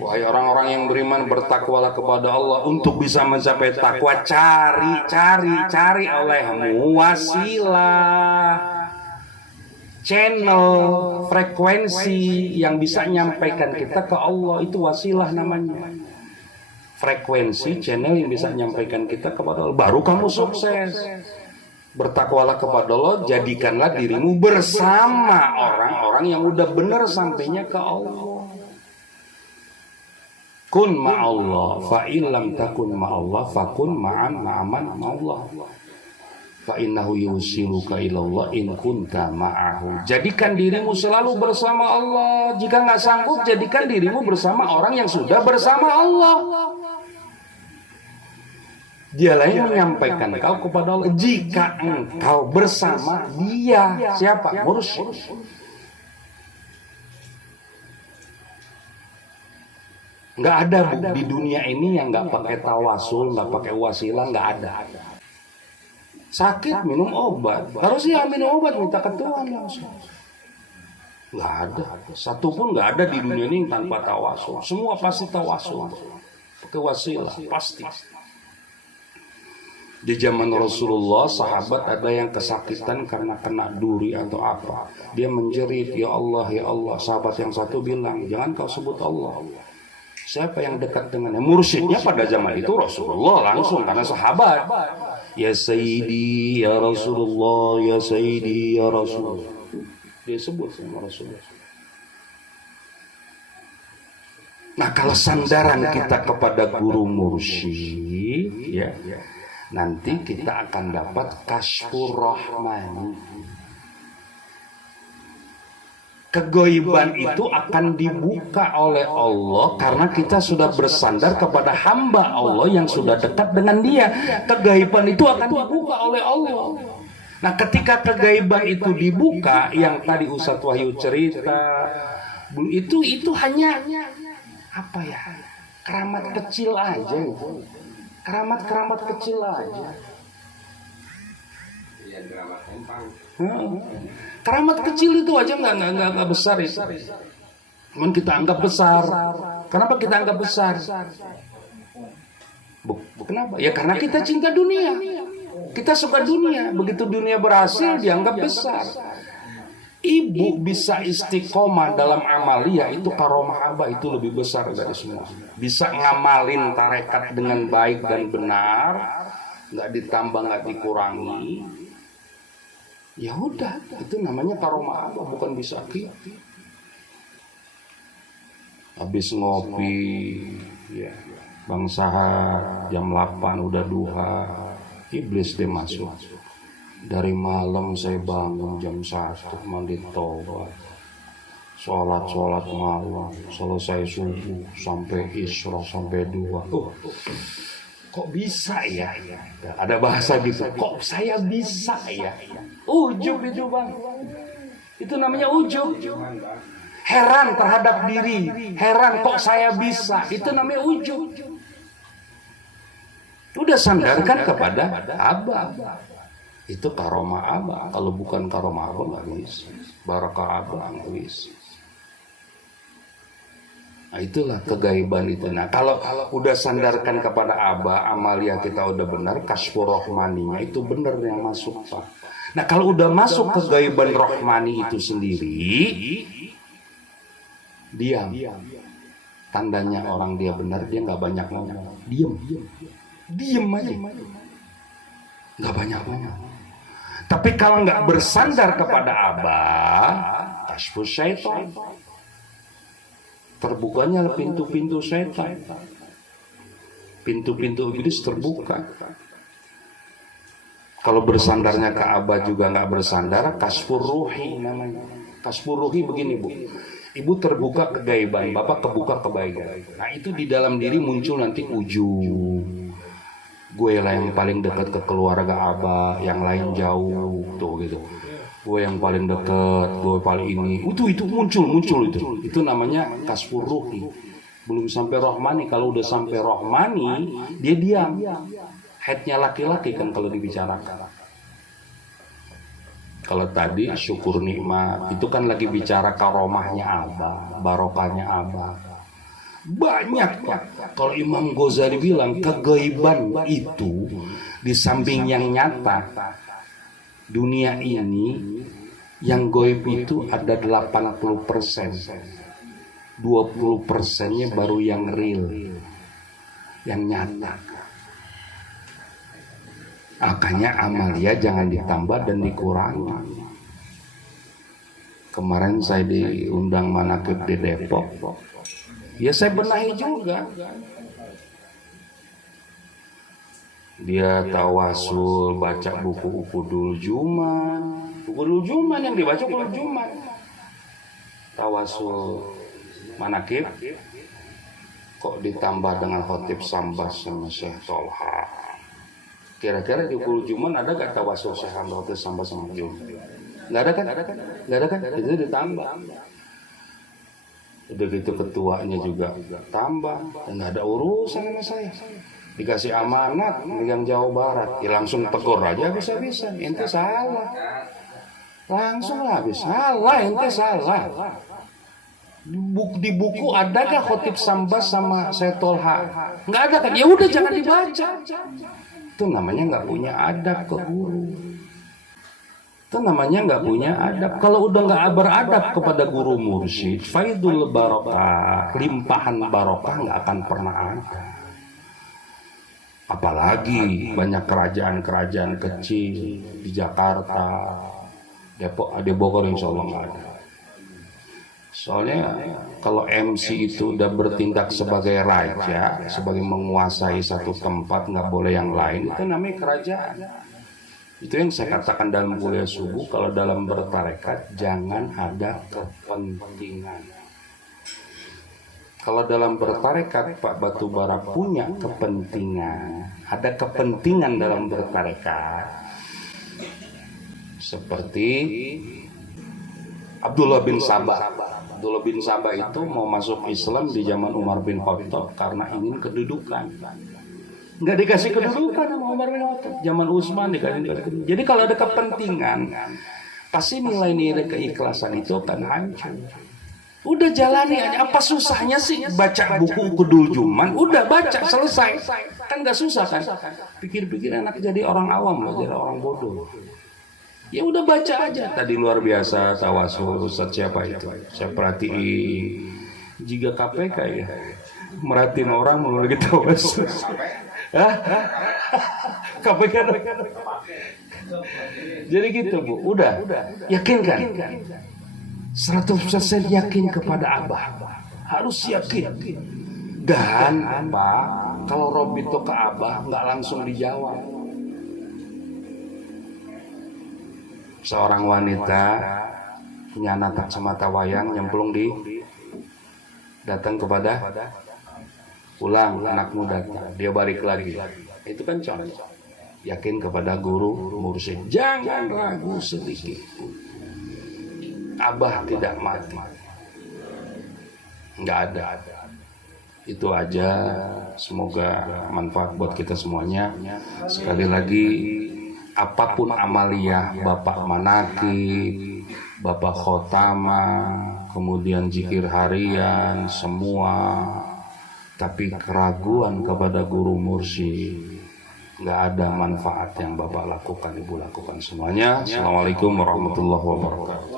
Wahai orang-orang yang beriman, bertakwalah kepada Allah untuk bisa mencapai takwa. Cari olehmu wasilah, channel, frekuensi yang bisa nyampaikan kita ke Allah. Itu wasilah namanya. Frekuensi, channel yang bisa nyampaikan kita kepada Allah. Baru kamu sukses. Bertakwalah kepada Allah, jadikanlah dirimu bersama orang-orang yang udah benar sampainya ke Allah. Kun ma'allah, fa'illam takun ma'allah, fakun ma'aman ma'allah. Fa'innahu yusiluka ilallah in kunta ma'ahu. Jadikan dirimu selalu bersama Allah. Jika nggak sanggup, jadikan dirimu bersama orang yang sudah bersama Allah. Dialah yang menyampaikan kau kepada Allah. Jika engkau bersama dia, siapa? Mursyid. Nggak ada Bu, di dunia ini yang nggak pakai tawasul, nggak pakai wasilah, nggak ada. Sakit minum obat, harusnya minum obat minta ke Tuhan langsung. Nggak ada, satu pun nggak ada di dunia ini tanpa tawasul. Semua pasti tawasul, pakai wasilah pasti. Di zaman Rasulullah, sahabat ada yang kesakitan karena kena duri atau apa. Dia menjerit, ya Allah, ya Allah. Sahabat yang satu bilang, jangan kau sebut Allah. Siapa yang dekat dengannya? Mursyidnya pada zaman itu Rasulullah langsung, karena sahabat. Ya Sayyidi, ya Rasulullah, ya Sayyidi, ya Rasulullah. Dia sebut sama Rasulullah. Nah, kalau sandaran kita kepada guru mursyid, ya, nanti kita akan dapat kasyfur rahmani. Kegoiban itu akan dibuka oleh Allah karena kita sudah bersandar kepada hamba Allah yang sudah dekat dengan dia. Kegoiban itu akan dibuka oleh Allah. Nah, ketika kegoiban itu dibuka, yang tadi Ustadz Wahyu cerita, itu hanya apa ya? Keramat kecil aja itu. Keramat kecil aja. Keramat kecil itu aja nggak besar itu. Cuman kita anggap besar. Kenapa kita anggap besar? Kenapa? Ya karena kita cinta dunia. Kita suka dunia. Begitu dunia berhasil dianggap besar. Ibu bisa istiqomah dalam amalia, itu karomah abah, itu lebih besar dari semua. Bisa ngamalin tarekat dengan baik dan benar, nggak ditambah nggak dikurangi. Ya udah, itu namanya karomah abah, bukan bisa kita. Habis ngopi, ya, Bang Sahar jam 8 udah duha, iblis dia masuk. Dari malam saya bangun jam 1 mandi taubat, sholat malam, selesai subuh sampai isra sampai 2. Kok bisa ya? Ada bahasa gitu. Kok saya bisa ya? Ujub itu Bang. Itu namanya ujub. Heran terhadap diri. Heran kok saya bisa. Itu namanya ujub. Udah sandarkan kepada Abah. Itu karomah abah. Kalau bukan karomah abah nggak bisa. Barakah abah nggak bisa. Nah, itulah kegaiban itu. Nah, kalau udah sandarkan kepada Abah, amalia kita udah benar, kasfur rohmaninya itu benar yang masuk, Pak. Nah, kalau udah masuk kegaiban rohmani itu sendiri, diam. Tandanya orang dia benar, dia nggak banyak ngomong. Diam aja. Nggak banyak ngomong. Tapi kalau nggak bersandar kepada Abah, kasfur syaitan. Terbukanya pintu-pintu setan, pintu-pintu iblis terbuka. Kalau bersandarnya ke Abah juga nggak bersandar, kasfur ruhi namanya. Kasfur ruhi begini, Bu. Ibu terbuka kegaiban, Bapak kebuka kebaikan. Nah, itu di dalam diri muncul nanti ujung. Gue lah yang paling dekat ke keluarga Abah, yang lain jauh, tuh gitu. Gue yang paling dekat, gue paling ini, itu muncul itu namanya kasfur ruhi. Belum sampai rohmani. Kalau udah sampai rohmani, dia diam. Headnya laki-laki kan kalau dibicarakan. Kalau tadi syukur nikmat, itu kan lagi bicara karomahnya Abah, barokahnya Abah. Banyak, Pak. Kalau Imam Ghazali bilang kegaiban itu di samping yang nyata, dunia ini yang goib itu ada 80%. 20%-nya baru yang real, yang nyata. Makanya amalia jangan ditambah dan dikurangi. Kemarin saya diundang manakib di Depok, ya saya benahi juga. Dia tawasul, baca buku Ukudul Juman. Ukudul Juman yang dibaca Ukudul Juman. Tawasul manakib kok ditambah dengan khotib Sambas sama Syekh Tolha. Kira-kira di Ukudul Juman ada gak tawasul Syekh khotib Sambas sama Juman? Gak ada kan? Itu ditambah. Udah gitu ketuanya juga tambah. Dan gak ada urusan sama saya. Dikasih amanat yang Jawa Barat, ya langsung tegur aja bisa-bisa, ente salah. Langsung lah, salah, ente salah. Di buku adakah khotib Sambas sama Setolha? Nggak ada kan? Ya udah jangan dibaca. Itu namanya nggak punya adab ke guru. Itu namanya nggak punya adab. Kalau udah nggak beradab kepada guru mursyid, faidul barokah, limpahan barokah nggak akan pernah ada. Apalagi banyak kerajaan-kerajaan kecil di Jakarta, Depok, di Bogor insya Allah nggak ada. Soalnya kalau MC itu udah bertindak sebagai raja, sebagai menguasai satu tempat, nggak boleh yang lain, itu namanya kerajaan. Itu yang saya katakan dalam kuliah subuh, kalau dalam bertarekat jangan ada kepentingan. Kalau dalam bertarekat Pak Batubara punya kepentingan, ada kepentingan dalam bertarekat. Seperti Abdullah bin Sabah. Abdullah bin Sabah itu mau masuk Islam di zaman Umar bin Khattab karena ingin kedudukan. Nggak dikasih kedudukan sama Umar bin Khattab. Zaman Utsman dikasih kedudukan. Jadi kalau ada kepentingan, pasti nilai-nilai keikhlasan itu akan hancur. Udah jalani aja, apa susahnya sih baca buku Ukudul Juman? Udah baca selesai, kan nggak susah kan? Pikir-pikir enak jadi orang awam loh, jadi orang bodoh. Ya udah baca aja. Tadi luar biasa tawasul Ustaz siapa itu? Saya perhatiin jika KPK ya merhatiin orang melalui tawasul. Hah? KPK. Jadi gitu Bu, udah yakin kan? 100% yakin kepada Abah, harus yakin. Dan Pak, kalau Rob itu ke Abah nggak langsung dijawab. Seorang wanita punya anak kacamata wayang nyemplung di datang kepada pulang anak muda, dia balik lagi. Itu kan contoh yakin kepada guru mursyid. Jangan ragu sedikit pun. Abah tidak mati, nggak ada. Itu aja. Semoga manfaat buat kita semuanya. Sekali lagi, apapun amaliyah Bapak Manakib, Bapak Khotama, kemudian zikir harian, semua, tapi keraguan kepada guru mursyid, nggak ada manfaat yang Bapak lakukan, Ibu lakukan semuanya. Assalamualaikum warahmatullahi wabarakatuh.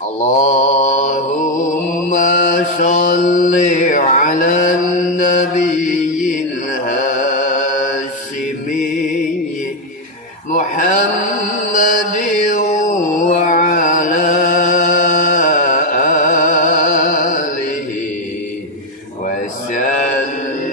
Allahumma shalli ala nabiyil hashimi Muhammadin wa ala alihi wa sallim.